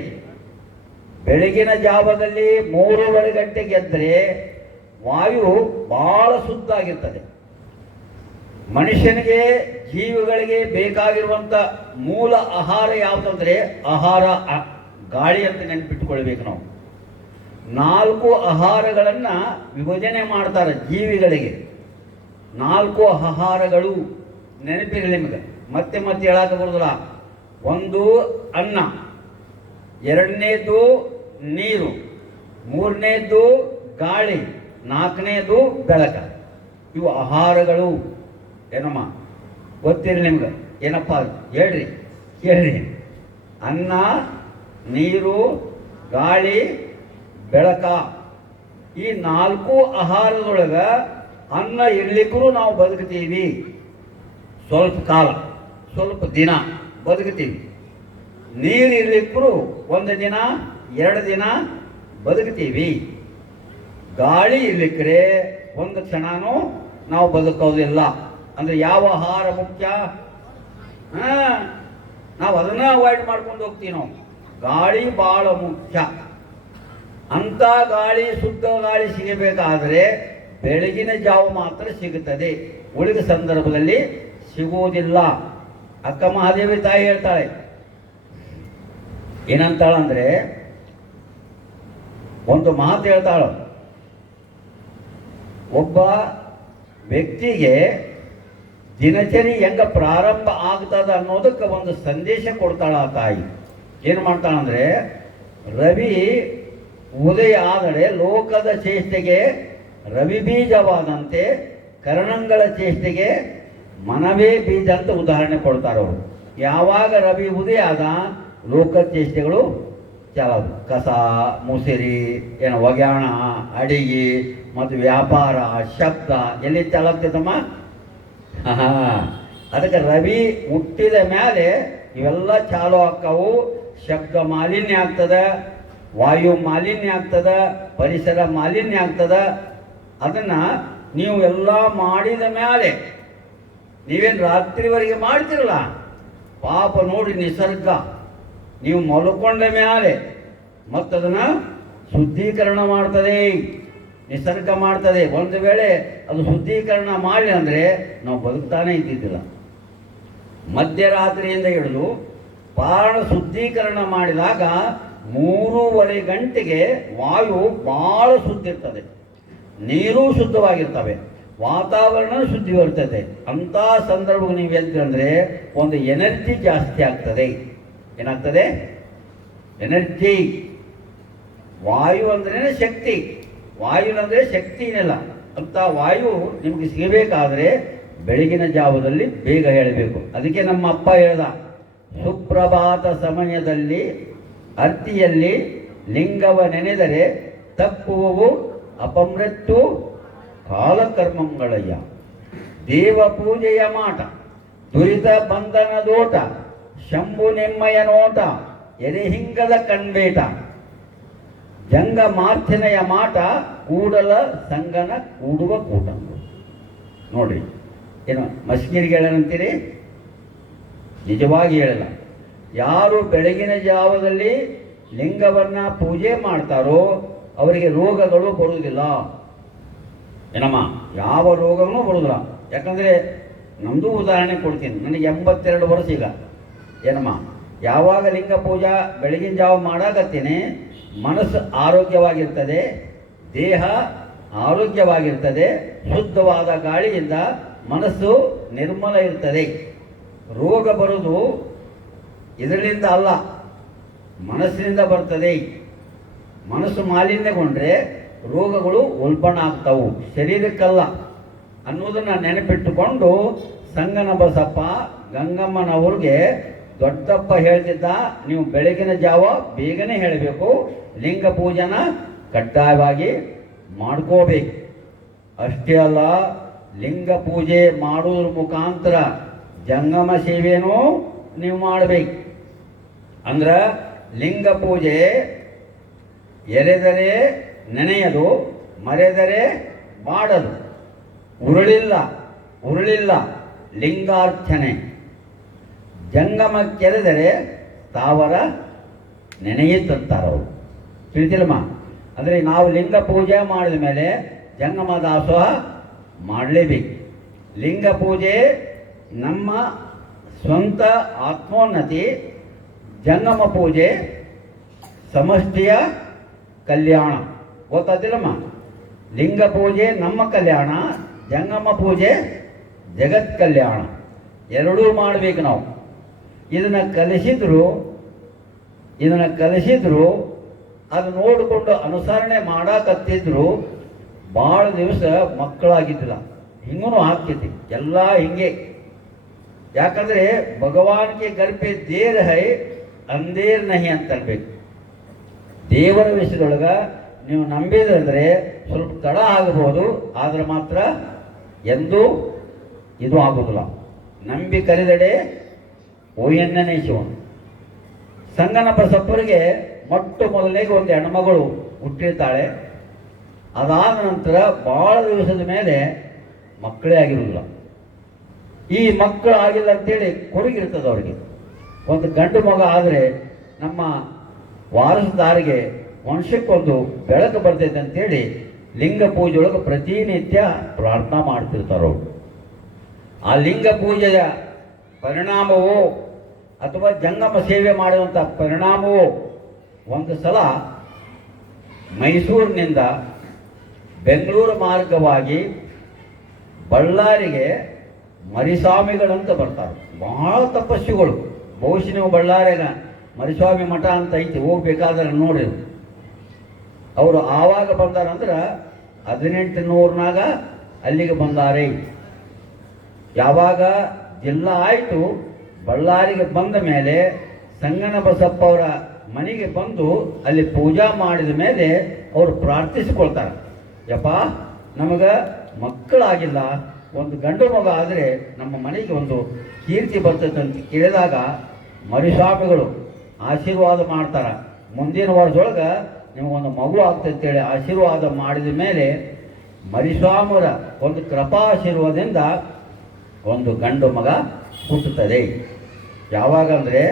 ಬೆಳಗಿನ ಜಾವದಲ್ಲಿ 3:30 ಗಂಟೆಗೆ ಎದ್ದರೆ ವಾಯು ಭಾಳ ಶುದ್ಧ ಆಗಿರ್ತದೆ. ಮನುಷ್ಯನಿಗೆ ಜೀವಿಗಳಿಗೆ ಬೇಕಾಗಿರುವಂಥ ಮೂಲ ಆಹಾರ ಯಾವುದಂದರೆ ಆಹಾರ ಗಾಳಿ ಅಂತ ನೆನಪಿಟ್ಟುಕೊಳ್ಬೇಕು ನಾವು. 4 ಆಹಾರಗಳನ್ನು ವಿಭಜನೆ ಮಾಡ್ತಾರೆ ಜೀವಿಗಳಿಗೆ. 4 ಆಹಾರಗಳು ನೆನಪಿರಲಿ ನಿಮಗೆ, ಮತ್ತೆ ಮತ್ತೆ ಹೇಳಕ್ಕೆ ಬರೋದಿಲ್ಲ. ಒಂದು ಅನ್ನ, 2ನೇದು ನೀರು, 3ನೇದು ಗಾಳಿ, 4ನೇದು ಬೆಳಕ. ಇವು ಆಹಾರಗಳು. ಏನಮ್ಮ ಗೊತ್ತಿರಲಿ ನಿಮ್ಗೆ? ಏನಪ್ಪ ಹೇಳ್ರಿ, ಕೇಳ್ರಿ. ಅನ್ನ, ನೀರು, ಗಾಳಿ, ಬೆಳಕ. ಈ 4 ಆಹಾರದೊಳಗೆ ಅನ್ನ ಇರ್ಲಿಕ್ಕೂ ನಾವು ಬದುಕ್ತೀವಿ. ಸ್ವಲ್ಪ ಕಾಲ, ಸ್ವಲ್ಪ ದಿನ ಬದುಕ್ತೀವಿ. ನೀರು ಇರ್ಲಿಕ್ಕೂ 1 ದಿನ 2 ದಿನ ಬದುಕ್ತೀವಿ. ಗಾಳಿ ಇರ್ಲಿಕ್ಕರೆ 1 ಕ್ಷಣನೂ ನಾವು ಬದುಕೋದಿಲ್ಲ. ಅಂದರೆ ಯಾವ ಆಹಾರ ಮುಖ್ಯ? ನಾವು ಅದನ್ನ ಅವಾಯ್ಡ್ ಮಾಡ್ಕೊಂಡು ಹೋಗ್ತೀವಿ. ನಾವು ಗಾಳಿ ಭಾಳ ಮುಖ್ಯ. ಅಂಥ ಗಾಳಿ, ಶುದ್ಧ ಗಾಳಿ ಸಿಗಬೇಕಾದರೆ ಬೆಳಗಿನ ಜಾವ ಮಾತ್ರ ಸಿಗುತ್ತದೆ, ಉಳಿದ ಸಂದರ್ಭದಲ್ಲಿ ಸಿಗುವುದಿಲ್ಲ. ಅಕ್ಕ ಮಹಾದೇವಿ ತಾಯಿ ಹೇಳ್ತಾಳೆ, ಏನಂತಾಳಂದ್ರೆ ಒಂದು ಮಾತು ಹೇಳ್ತಾಳ, ಒಬ್ಬ ವ್ಯಕ್ತಿಗೆ ದಿನಚರಿ ಹೆಂಗ ಪ್ರಾರಂಭ ಆಗ್ತದ ಅನ್ನೋದಕ್ಕೆ ಒಂದು ಸಂದೇಶ ಕೊಡ್ತಾಳ ಆ ತಾಯಿ. ಏನು ಮಾಡ್ತಾಳಂದ್ರೆ, ರವಿ ಉದಯ ಆದರೆ ಲೋಕದ ಚೇಷ್ಟೆಗೆ ರವಿ ಬೀಜವಾದಂತೆ ಕರ್ಣಂಗಳ ಚೇಷ್ಟೆಗೆ ಮನವೇ ಬೀಜ ಅಂತ ಉದಾಹರಣೆ ಕೊಡ್ತಾರೆ ಅವರು. ಯಾವಾಗ ರವಿ ಉದಯ ಆದ ಲೋಕದ ಚೇಷ್ಟೆಗಳು ಚಾಲವು. ಕಸ, ಮುಸಿರಿ, ಏನು ಒಗ್ಯಾಣ, ಅಡಿಗೆ ಮತ್ತು ವ್ಯಾಪಾರ, ಶಬ್ದ ಎಲ್ಲಿ ಚಾಲಾಗ್ತೈತಮ್ಮ? ಅದಕ್ಕೆ ರವಿ ಹುಟ್ಟಿದ ಮೇಲೆ ಇವೆಲ್ಲ ಚಾಲು ಆಕ್ಕವು. ಶಬ್ದ ಮಾಲಿನ್ಯ ಆಗ್ತದೆ, ವಾಯು ಮಾಲಿನ್ಯ ಆಗ್ತದೆ, ಪರಿಸರ ಮಾಲಿನ್ಯ ಆಗ್ತದೆ. ಅದನ್ನು ನೀವು ಎಲ್ಲ ಮಾಡಿದ ಮೇಲೆ, ನೀವೇನು ರಾತ್ರಿವರೆಗೆ ಮಾಡ್ತಿರಲ್ಲ, ಪಾಪ ನೋಡಿ ನಿಸರ್ಗ ನೀವು ಮಲ್ಕೊಂಡ ಮೇಲೆ ಮತ್ತದನ್ನು ಶುದ್ಧೀಕರಣ ಮಾಡ್ತದೆ, ನಿಸರ್ಗ ಮಾಡ್ತದೆ. ಒಂದು ವೇಳೆ ಅದು ಶುದ್ಧೀಕರಣ ಮಾಡಿ ಅಂದರೆ ನಾವು ಬದುಕ್ತಾನೆ ಇದ್ದಿದ್ದಿಲ್ಲ. ಮಧ್ಯರಾತ್ರಿಯಿಂದ ಹಿಡಿದು ಪ್ರಾಣ ಶುದ್ಧೀಕರಣ ಮಾಡಿದಾಗ 3:30 ಗಂಟೆಗೆ ವಾಯು ಭಾಳ ಶುದ್ಧ ಇರ್ತದೆ, ನೀರು ಶುದ್ಧವಾಗಿರ್ತವೆ, ವಾತಾವರಣ ಶುದ್ಧವಾಗಿರ್ತದೆ. ಅಂಥ ಸಂದರ್ಭಕ್ಕೆ ನೀವು ಹೇಳ್ತೀರಂದರೆ ಒಂದು ಎನರ್ಜಿ ಜಾಸ್ತಿ ಆಗ್ತದೆ. ಏನಾಗ್ತದೆ? ಎನರ್ಜಿ. ವಾಯು ಅಂದ್ರೆ ಶಕ್ತಿ, ವಾಯು ಅಂದರೆ ಶಕ್ತಿ ಏನಿಲ್ಲ. ಅಂತ ವಾಯು ನಿಮಗೆ ಸಿಗಬೇಕಾದ್ರೆ ಬೆಳಗಿನ ಜಾವದಲ್ಲಿ ಬೇಗ ಹೇಳಬೇಕು. ಅದಕ್ಕೆ ನಮ್ಮ ಅಪ್ಪ ಹೇಳ್ದ, ಸುಪ್ರಭಾತ ಸಮಯದಲ್ಲಿ ಅರ್ತಿಯಲ್ಲಿ ಲಿಂಗವ ನೆನೆದರೆ ತಪ್ಪುವವು ಅಪಮೃತ್ಯು ಕಾಲಕರ್ಮಗಳಯ್ಯ. ದೇವ ಪೂಜೆಯ ಮಾಟ, ದುರಿತ ಬಂಧನದೋಟ, ಶಂಭು ನೆಮ್ಮಯ ನೋಟ ಎರೆಹಿಂಗದ ಕಣ್ಬೇಟ ಜಂಗ ಮಾರ್ಥನೆಯ ಮಾಟ ಕೂಡಲ ಸಂಗನ ಕೂಡುವ ಕೂಟ. ನೋಡ್ರಿ, ಏನು ಮಸ್ಕಿರಿಗೆ ಹೇಳಂತೀರಿ? ನಿಜವಾಗಿ ಹೇಳಲ್ಲ. ಯಾರು ಬೆಳಗಿನ ಜಾವದಲ್ಲಿ ಲಿಂಗವನ್ನ ಪೂಜೆ ಮಾಡ್ತಾರೋ ಅವರಿಗೆ ರೋಗಗಳು ಬರುವುದಿಲ್ಲ. ಏನಮ್ಮ, ಯಾವ ರೋಗವೂ ಬರುವುದಿಲ್ಲ. ಯಾಕಂದರೆ ನಮ್ಮದು ಉದಾಹರಣೆ ಕೊಡ್ತೀನಿ. ನನಗೆ 82 ವರ್ಷ ಈಗ. ಏನಮ್ಮ, ಯಾವಾಗ ಲಿಂಗ ಪೂಜಾ ಬೆಳಗಿನ ಜಾವ ಮಾಡಾಕತ್ತೀನಿ, ಮನಸ್ಸು ಆರೋಗ್ಯವಾಗಿರ್ತದೆ, ದೇಹ ಆರೋಗ್ಯವಾಗಿರ್ತದೆ, ಶುದ್ಧವಾದ ಗಾಳಿಯಿಂದ ಮನಸ್ಸು ನಿರ್ಮಲ ಇರ್ತದೆ. ರೋಗ ಬರುವುದು ಇದರಿಂದ ಅಲ್ಲ, ಮನಸ್ಸಿನಿಂದ ಬರ್ತದೆ. ಮನಸ್ಸು ಮಾಲಿನ್ಯಗೊಂಡ್ರೆ ರೋಗಗಳು ಉಲ್ಬಣ ಆಗ್ತಾವು, ಶರೀರಕ್ಕಲ್ಲ ಅನ್ನೋದನ್ನು ನೆನಪಿಟ್ಟುಕೊಂಡು ಸಂಗನ ಬಸಪ್ಪ ಗಂಗಮ್ಮನವ್ರಿಗೆ ದೊಡ್ಡಪ್ಪ ಹೇಳ್ತಿದ್ದ, ನೀವು ಬೆಳಗಿನ ಜಾವ ಬೇಗನೆ ಹೇಳಬೇಕು, ಲಿಂಗ ಪೂಜನ ಕಡ್ಡಾಯವಾಗಿ ಮಾಡ್ಕೋಬೇಕು. ಅಷ್ಟೇ ಅಲ್ಲ, ಲಿಂಗ ಪೂಜೆ ಮಾಡುವುದ್ರ ಮುಖಾಂತರ ಜಂಗಮ ಸೇವೆನೂ ನೀವು ಮಾಡಬೇಕು. ಅಂದ್ರೆ ಲಿಂಗ ಪೂಜೆ ಎರೆದರೆ ನೆನೆಯದು, ಮರೆದರೆ ಮಾಡದು. ಉರುಳಿಲ್ಲ ಲಿಂಗಾರ್ಚನೆ. ಜಂಗಮ ಕೆರೆದರೆ ತಾವರ ನೆನೆಯುತ್ತಂತಾರವರು. ತಿಳಿತಿಲ್ಲಮ್ಮ? ಅಂದರೆ ನಾವು ಲಿಂಗ ಪೂಜೆ ಮಾಡಿದ ಮೇಲೆ ಜಂಗಮ ದಾಸೋಹ ಮಾಡಲೇಬೇಕು. ಲಿಂಗ ಪೂಜೆ ನಮ್ಮ ಸ್ವಂತ ಆತ್ಮೋನ್ನತಿ, ಜಂಗಮ ಪೂಜೆ ಸಮಷ್ಟಿಯ ಕಲ್ಯಾಣ. ಗೊತ್ತಾದಿಲ್ಲಮ್ಮ? ಲಿಂಗ ಪೂಜೆ ನಮ್ಮ ಕಲ್ಯಾಣ, ಜಂಗಮ ಪೂಜೆ ಜಗತ್ ಕಲ್ಯಾಣ. ಎರಡೂ ಮಾಡಬೇಕು ನಾವು. ಇದನ್ನು ಕಲಿಸಿದ್ರು ಅದು ನೋಡಿಕೊಂಡು ಅನುಸರಣೆ ಮಾಡಾಕತ್ತಿದ್ರು ಭಾಳ ದಿವಸ ಮಕ್ಕಳಾಗಿದ್ದಿಲ್ಲ. ಹಿಂಗೂ ಆಗ್ತೈತಿ ಎಲ್ಲ ಹಿಂಗೆ. ಯಾಕಂದರೆ ಭಗವಾನ್ಗೆ ಗರ್ಭೆ ದೇರ್ ಹೈ ಅಂದೇರ್ ನಹಿ ಅಂತ ಅನ್ಬೇಕು. ದೇವರ ವಿಷಯದೊಳಗೆ ನೀವು ನಂಬಿದಂದರೆ ಸ್ವಲ್ಪ ತಡ ಆಗಬಹುದು, ಆದರೆ ಮಾತ್ರ ಎಂದೂ ಇದು ಆಗೋದಿಲ್ಲ. ನಂಬಿ ಕರೆದಡೆ ಓಯಣ್ಣನೇ ಶಿವನು. ಸಂಗನ ಬಸಪ್ಪರಿಗೆ ಮೊಟ್ಟ ಮೊದಲಿಗೆ ಒಂದು ಹೆಣ್ಮಗಳು ಹುಟ್ಟಿರ್ತಾಳೆ. ಅದಾದ ನಂತರ ಭಾಳ ದಿವಸದ ಮೇಲೆ ಮಕ್ಕಳೇ ಆಗಿರೋದಿಲ್ಲ. ಈ ಮಕ್ಕಳು ಆಗಿಲ್ಲ ಅಂತೇಳಿ ಕೊರಗಿರ್ತದೆ ಅವರಿಗೆ. ಒಂದು ಗಂಡು ಮಗ ಆದರೆ ನಮ್ಮ ವಾರಸದಾರಿಗೆ ವಂಶಕ್ಕೊಂದು ಬೆಳಕು ಬರ್ತೈತೆ ಅಂತೇಳಿ ಲಿಂಗ ಪೂಜೆಯೊಳಗೆ ಪ್ರತಿನಿತ್ಯ ಪ್ರಾರ್ಥನಾ ಮಾಡ್ತಿರ್ತಾರವರು. ಆ ಲಿಂಗ ಪೂಜೆಯ ಪರಿಣಾಮವೋ ಅಥವಾ ಜಂಗಮ ಸೇವೆ ಮಾಡುವಂಥ ಪರಿಣಾಮವೋ ಒಂದು ಸಲ ಮೈಸೂರಿನಿಂದ ಬೆಂಗಳೂರು ಮಾರ್ಗವಾಗಿ ಬಳ್ಳಾರಿಗೆ ಮರಿಸ್ವಾಮಿಗಳಂತ ಬರ್ತಾರೆ. ಬಹಳ ತಪಸ್ವಿಗಳು. ಬಹುಶಃ ನೀವು ಬಳ್ಳಾರಿಯಾಗ ಮರಿಸ್ವಾಮಿ ಮಠ ಅಂತ ಐತಿ, ಹೋಗ್ಬೇಕಾದ್ರೆ ನೋಡಿ. ಅವರು ಆವಾಗ ಬಂದಾರಂದ್ರೆ 1800ನಾಗ ಅಲ್ಲಿಗೆ ಬಂದಾರೆ. ಯಾವಾಗ ಜಿಲ್ಲಾ ಆಯಿತು, ಬಳ್ಳಾರಿಗೆ ಬಂದ ಮೇಲೆ ಸಂಗನ ಬಸಪ್ಪ ಅವರ ಮನೆಗೆ ಬಂದು ಅಲ್ಲಿ ಪೂಜಾ ಮಾಡಿದ ಮೇಲೆ ಅವರು ಪ್ರಾರ್ಥಿಸಿಕೊಳ್ತಾರೆ, ಯಪ್ಪ ನಮಗೆ ಮಕ್ಕಳಾಗಿಲ್ಲ, ಒಂದು ಗಂಡು ಮಗ ಆದರೆ ನಮ್ಮ ಮನೆಗೆ ಒಂದು ಕೀರ್ತಿ ಬರ್ತೈತೆ ಅಂತ ಕೇಳಿದಾಗ ಮರಿಸ್ವಾಮಿಗಳು ಆಶೀರ್ವಾದ ಮಾಡ್ತಾರೆ. ಮುಂದಿನ ವರ್ಷದೊಳಗೆ ನಿಮಗೊಂದು ಮಗು ಆಗ್ತಂತೇಳಿ ಆಶೀರ್ವಾದ ಮಾಡಿದ ಮೇಲೆ ಮರಿಸ್ವಾಮರ ಒಂದು ಕೃಪಾಶೀರ್ವಾದದಿಂದ ಒಂದು ಗಂಡು ಮಗ ಹುಟ್ಟುತ್ತದೆ. ಯಾವಾಗ ಅಂದರೆ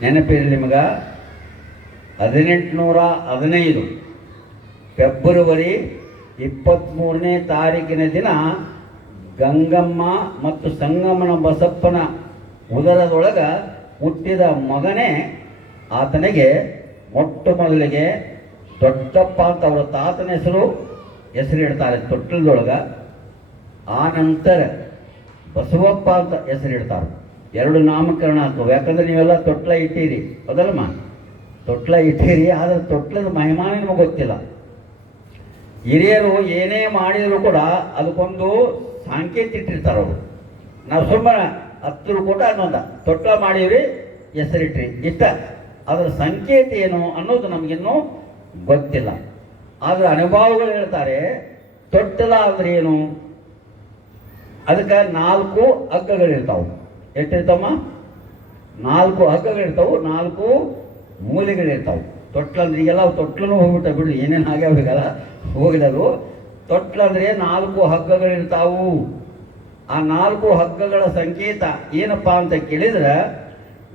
ನೆನಪಿರಲಿ ನಿಮಗೆ, 1815 ಫೆಬ್ರವರಿ 23ನೇ ತಾರೀಕಿನ ದಿನ ಗಂಗಮ್ಮ ಮತ್ತು ಸಂಗಮನ ಬಸಪ್ಪನ ಉದರದೊಳಗೆ ಹುಟ್ಟಿದ ಮಗನೇ ಆತನಿಗೆ ಮೊಟ್ಟ ಮೊದಲಿಗೆ ದೊಡ್ಡಪ್ಪ ಅಂತ ಅವರ ತಾತನ ಹೆಸರಿಡ್ತಾರೆ ತೊಟ್ಟಲದೊಳಗೆ. ಆ ನಂತರ ಬಸವಪ್ಪ ಅಂತ ಹೆಸರಿಡ್ತಾರೆ. ಎರಡು ನಾಮಕರಣ ಆಗ್ತವೆ. ಯಾಕಂದರೆ ನೀವೆಲ್ಲ ತೊಟ್ಲ ಇಟ್ಟೀರಿ, ಹೌದಲ್ಲಮ್ಮ? ತೊಟ್ಲ ಇಟ್ಟೀರಿ, ಆದರೆ ತೊಟ್ಲದ ಮಹಿಮಾನ ನಿಮಗೆ ಗೊತ್ತಿಲ್ಲ. ಹಿರಿಯರು ಏನೇ ಮಾಡಿದರೂ ಕೂಡ ಅದಕ್ಕೊಂದು ಸಾಂಕೇತ ಇಟ್ಟಿರ್ತಾರೆ ಅವರು. ನಾವು ಸುಮ್ಮನೆ 10 ರೂಪಾಯಿ ಅನ್ನೋದ ತೊಟ್ಲ ಮಾಡೀವಿ, ಹೆಸರಿಟ್ರಿ ಇಷ್ಟ. ಅದರ ಸಂಕೇತ ಏನು ಅನ್ನೋದು ನಮಗಿನ್ನೂ ಗೊತ್ತಿಲ್ಲ. ಆದರೆ ಅನುಭವಗಳು ಹೇಳ್ತಾರೆ, ತೊಟ್ಟಲ ಅಂದ್ರೆ ಏನು? ಅದಕ್ಕೆ 4 ಹಗ್ಗಗಳಿರ್ತಾವೆ. ಎಷ್ಟಿರ್ತಾವಮ್ಮ? 4 ಹಗ್ಗಗಳಿರ್ತಾವೆ, 4 ಮೂಲೆಗಳಿರ್ತಾವೆ. ತೊಟ್ಲಂದ್ರೆ ಈಗೆಲ್ಲ ತೊಟ್ಲೂ ಹೋಗ್ಬಿಟ್ಟ ಬಿಡ್ರಿ, ಏನೇನು ಹಾಗೆ ಹೋಗಲ್ಲ ಹೋಗಿಲ್ಲದು. ತೊಟ್ಲಂದ್ರೆ 4 ಹಗ್ಗಗಳಿರ್ತಾವು. ಆ 4 ಹಗ್ಗಗಳ ಸಂಕೇತ ಏನಪ್ಪಾ ಅಂತ ಕೇಳಿದ್ರೆ,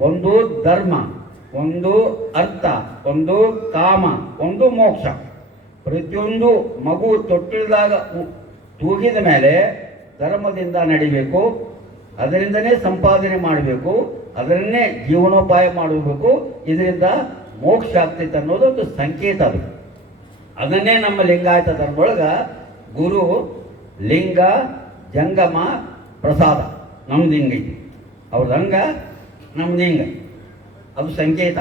ಒಂದು ಧರ್ಮ, ಒಂದು ಅರ್ಥ, ಒಂದು ಕಾಮ, ಒಂದು ಮೋಕ್ಷ. ಪ್ರತಿಯೊಂದು ಮಗು ತೊಟ್ಟಿಲ್ದಾಗ ತೂಗಿದ ಮೇಲೆ ಧರ್ಮದಿಂದ ನಡಿಬೇಕು, ಅದರಿಂದನೇ ಸಂಪಾದನೆ ಮಾಡಬೇಕು, ಅದರನ್ನೇ ಜೀವನೋಪಾಯ ಮಾಡಬೇಕು, ಇದರಿಂದ ಮೋಕ್ಷ ಆಗ್ತೈತೆ ಅನ್ನೋದು ಒಂದು ಸಂಕೇತ. ಅದನ್ನೇ ನಮ್ಮ ಲಿಂಗಾಯತ ಧರ್ಮದೊಳಗೆ ಗುರು, ಲಿಂಗ, ಜಂಗಮ, ಪ್ರಸಾದ ನಮ್ದು ಹಿಂಗೈತಿ. ಅವ್ರದ್ದು ಹಂಗ ನಮ್ದು ಹಿಂಗ, ಅದು ಸಂಕೇತ.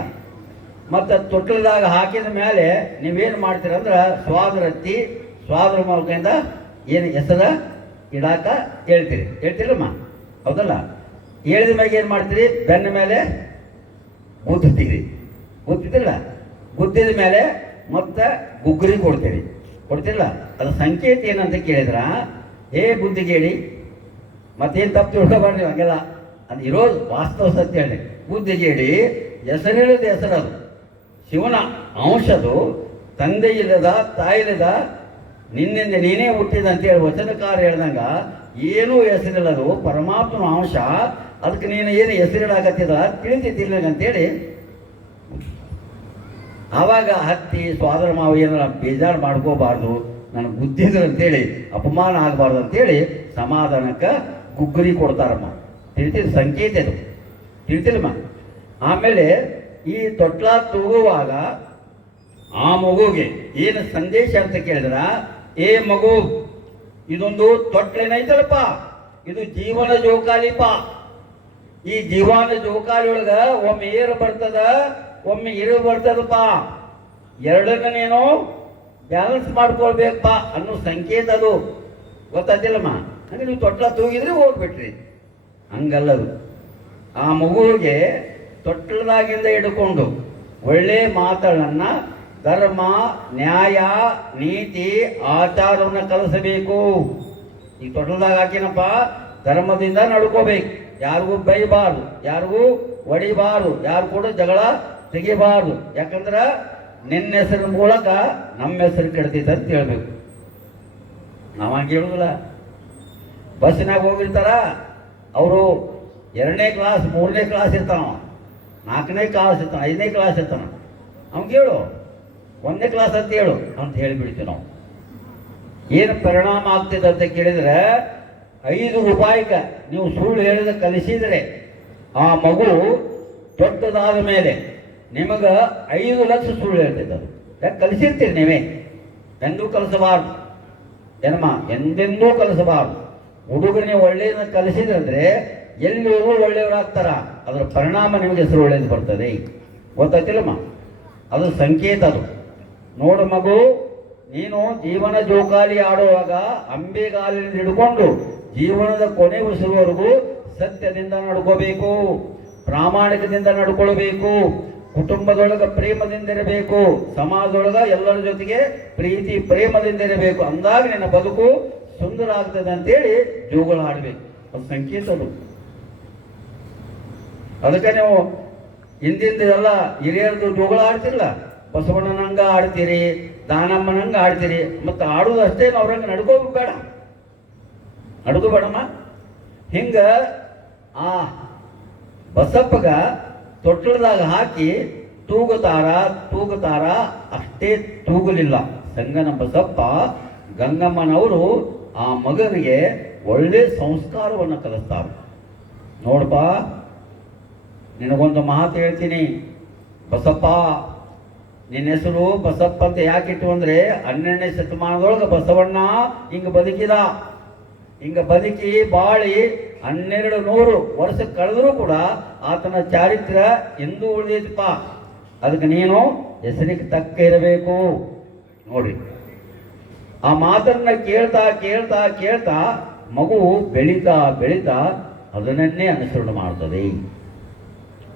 ಮತ್ತು ತೊಟ್ಟಲದಾಗ ಹಾಕಿದ ಮೇಲೆ ನೀವೇನು ಮಾಡ್ತೀರಂದ್ರೆ ಸ್ವಾದರತ್ತಿ, ಸ್ವಾದರ ಮೂಲಕದಿಂದ ಏನು ಹೆಸರ ಇಡಾಕ ಹೇಳ್ತೀರಮ್ಮ, ಹೌದಲ್ಲ? ಹೇಳಿದ ಮ್ಯಾಗ ಏನು ಮಾಡ್ತೀರಿ? ಬೆನ್ನ ಮೇಲೆ ಗುದ್ದುತ್ತೀರಿ, ಗುದ್ದಿದ್ದಿಲ್ಲ? ಗುದ್ದಿದ ಮೇಲೆ ಮತ್ತೆ ಗುಗ್ಗರಿ ಕೊಡ್ತೀರಲ್ಲ? ಅದು ಸಂಕೇತ ಏನಂತ ಕೇಳಿದ್ರ, ಬುದ್ಧಿಗೇಡಿ, ಮತ್ತೇನು ತಪ್ಪು ತಿಳ್ಕೊಬಾರ್ದು ಹಂಗೆಲ್ಲ. ಅದು ಇರೋದು ವಾಸ್ತವ ಸತ್ಯ ಹೇಳಿ. ಬುದ್ಧಿಗೇಡಿ ಹೆಸರಿಲ್ಲದ ಹೆಸರದು, ಶಿವನ ಅಂಶದು, ತಂದೆ ಇಲ್ಲದ ತಾಯಿಲ್ಲದ, ನಿನ್ನಿಂದ ನೀನೇ ಹುಟ್ಟಿದ ಅಂತೇಳಿ ವಚನಕಾರ ಹೇಳ್ದಂಗ ಏನೂ ಹೆಸರಿಲ್ಲದು ಪರಮಾತ್ಮನ ಅಂಶ. ಅದಕ್ಕೆ ನೀನು ಏನು ಹೆಸರಿಡಾಕತ್ತಿದ ತಿಳಿತಿದ್ದಿಲ್ಲ ಅಂತೇಳಿ ಆವಾಗ ಹತ್ತಿ ಸ್ವಾದರ ಮಾವು ಏನಾರ ಬೇಜಾರು ಮಾಡ್ಕೋಬಾರ್ದು, ನನಗೆ ಬುದ್ಧಿದ್ರು ಅಂತೇಳಿ ಅಪಮಾನ ಆಗಬಾರ್ದು ಅಂತೇಳಿ ಸಮಾಧಾನಕ್ಕೆ ಗುಗ್ಗರಿ ಕೊಡ್ತಾರಮ್ಮ. ತಿಳಿತಿದ ಸಂಕೇತ ಇದು, ತಿಳಿತಿಲ್ಲಮ್ಮ? ಆಮೇಲೆ ಈ ತೊಟ್ಲ ತೂಗುವಾಗ ಆ ಮಗುಗೆ ಏನು ಸಂದೇಶ ಅಂತ ಕೇಳಿದ್ರ, ಮಗು, ಇದೊಂದು ತೊಟ್ಲೇನೈತಲ್ಲಪ್ಪ, ಇದು ಜೀವನ ಜೋಕಾಲಿಪ. ಈ ಜೀವನ ಜೋಕಾಲಿ ಒಳಗ ಒಮ್ಮೆ ಏರು ಬರ್ತದ, ಒಮ್ಮೆ ಇರು ಬರ್ತದಪ್ಪ. ಎರಡನ್ನ ನೀನು ಬ್ಯಾಲೆನ್ಸ್ ಮಾಡ್ಕೊಳ್ಬೇಕಪ್ಪ ಅನ್ನೋ ಸಂಕೇತ ಅದು, ಗೊತ್ತಾದಿಲ್ಲಮ್ಮ? ಹಂಗೆ ನೀವು ತೊಟ್ಲ ತೂಗಿದ್ರೆ ಹೋಗ್ಬಿಟ್ರಿ, ಹಂಗಲ್ಲದು. ಆ ಮಗುವಿಗೆ ತೊಟ್ಲದಾಗಿಂದ ಹಿಡ್ಕೊಂಡು ಒಳ್ಳೆ ಮಾತುಗಳನ್ನ, ಧರ್ಮ, ನ್ಯಾಯ, ನೀತಿ, ಆಚಾರವನ್ನು ಕಲಿಸಬೇಕು. ಈ ತೊಟ್ಲದಾಗ ಹಾಕಿನಪ್ಪ, ಧರ್ಮದಿಂದ ನಡ್ಕೋಬೇಕು, ಯಾರಿಗೂ ಬೈಬಾರ್ದು, ಯಾರಿಗೂ ಹೊಡಿಬಾರ್ದು, ಯಾರು ಕೂಡ ಜಗಳ ತೆಗಿಬಾರ್ದು. ಯಾಕಂದ್ರೆ ನಿನ್ನ ಹೆಸರಿನ ಮೂಲಕ ನಮ್ಮ ಹೆಸರು ಕೆಡ್ತೈತೆ ಅಂತ ಹೇಳ್ಬೇಕು. ನಾವಂಗೆ ಹೇಳುದಿಲ್ಲ. ಬಸ್ಸಿನಾಗ ಹೋಗಿರ್ತಾರ, ಅವರು 2ನೇ ಕ್ಲಾಸ್ 3ನೇ ಕ್ಲಾಸ್ ಇರ್ತಾನ, 4ನೇ ಕ್ಲಾಸ್ ಇರ್ತಾನ, 5ನೇ ಕ್ಲಾಸ್ ಇರ್ತಾನ. ಅವ್ನಿಗೆ ಹೇಳು 1ನೇ ಕ್ಲಾಸ್ ಅಂತ ಹೇಳು ಅಂತ ಹೇಳಿಬಿಡ್ತೀವಿ ನಾವು. ಏನು ಪರಿಣಾಮ ಆಗ್ತಿದೆ ಅಂತ ಕೇಳಿದ್ರೆ, 5 ರೂಪಾಯಿಗೆ ನೀವು ಸುಳ್ಳು ಹೇಳಿದ ಕಲಿಸಿದರೆ ಆ ಮಗು ದೊಡ್ಡದಾದ ಮೇಲೆ ನಿಮಗೆ 5 ಲಕ್ಷ ಸುಳ್ಳು ಹೇಳ್ತಿದ್ದ. ಅದು ಯಾಕೆ ಕಲಿಸಿರ್ತೀರಿ ನೀವೇ? ಎಂದೂ ಕಲಿಸಬಾರ್ದು ಏನಮ್ಮ, ಎಂದೆಂದೂ ಕಲಿಸಬಾರ್ದು. ಹುಡುಗನೇ ಒಳ್ಳೆಯದನ್ನ ಕಲಿಸಿದ್ರೆ ಎಲ್ಲರೂ ಒಳ್ಳೆಯವರಾಗ್ತಾರ, ಅದರ ಪರಿಣಾಮ ನಿಮಗೆ ಹೆಸರು ಒಳ್ಳೇದು ಬರ್ತದೆ, ಗೊತ್ತಾಯ್ತಿಲ್ಲಮ್ಮ? ಅದು ಸಂಕೇತ. ಅದು ನೋಡು ಮಗು, ನೀನು ಜೀವನ ಜೋಕಾಲಿ ಆಡುವಾಗ ಅಂಬೆಗಾಲಿನಿಂದ ಹಿಡ್ಕೊಂಡು ಜೀವನದ ಕೊನೆ ಉಸಿರುವರೆಗೂ ಸತ್ಯದಿಂದ ನಡ್ಕೋಬೇಕು, ಪ್ರಾಮಾಣಿಕದಿಂದ ನಡ್ಕೊಳ್ಬೇಕು, ಕುಟುಂಬದೊಳಗೆ ಪ್ರೇಮದಿಂದ ಇರಬೇಕು, ಸಮಾಜದೊಳಗೆ ಎಲ್ಲರ ಜೊತೆಗೆ ಪ್ರೀತಿ ಪ್ರೇಮದಿಂದ ಇರಬೇಕು. ಅಂದಾಗ ನಿನ್ನ ಬದುಕು ಸುಂದರ ಆಗ್ತದೆ ಅಂತೇಳಿ ಜೋಗಳ ಆಡ್ಬೇಕು. ಅದು ಸಂಕೇತ. ಅದು ಅದಕ್ಕೆ ನೀವು ಹಿಂದಿಂದ ಎಲ್ಲ ಹಿರಿಯರದು ಜೋಗಳ ಆಡ್ತಿರಲ್ಲ, ಬಸವಣ್ಣನಂಗ ಆಡ್ತೀರಿ, ದಾನಮ್ಮನಂಗ ಆಡ್ತೀರಿ. ಮತ್ತು ಆಡುವುದು ಅಷ್ಟೇ, ಅವ್ರಂಗೆ ನಡ್ಕೋಬೇಡ, ನಡ್ಕೋಬೇಡಮ್ಮ. ಹಿಂಗ ಆ ಬಸಪ್ಪಗ ತೊಟ್ಟಲದಾಗ ಹಾಕಿ ತೂಗುತ್ತಾರ ಅಷ್ಟೇ ತೂಗಲಿಲ್ಲ. ಸಂಗನ ಬಸಪ್ಪ ಗಂಗಮ್ಮನವರು ಆ ಮಗನಿಗೆ ಒಳ್ಳೆ ಸಂಸ್ಕಾರವನ್ನು ಕಲಿಸ್ತಾರೆ. ನೋಡಪ್ಪ, ನಿನಗೊಂದು ಮಾತು ಹೇಳ್ತೀನಿ ಬಸಪ್ಪ, ನಿನ್ನ ಹೆಸರು ಬಸಪ್ಪ ಅಂತ ಯಾಕಿಟ್ಟು ಅಂದರೆ 12ನೇ ಶತಮಾನದೊಳಗೆ ಬಸವಣ್ಣ ಹಿಂಗೆ ಬದುಕಿದ. ಹಿಂಗೆ ಬದುಕಿ ಬಾಳಿ 1200 ವರ್ಷ ಕಳೆದರೂ ಕೂಡ ಆತನ ಚಾರಿತ್ರ್ಯ ಎಂದೂ ಉಳಿದೈತಪ್ಪ. ಅದಕ್ಕೆ ನೀನು ಹೆಸರಿಗೆ ತಕ್ಕ ಇರಬೇಕು. ನೋಡಿ, ಆ ಮಾತನ್ನ ಕೇಳ್ತಾ ಕೇಳ್ತಾ ಕೇಳ್ತಾ ಮಗು ಬೆಳೀತಾ ಬೆಳೀತಾ ಅದನ್ನೇ ಅನುಸರಣೆ ಮಾಡ್ತದೆ.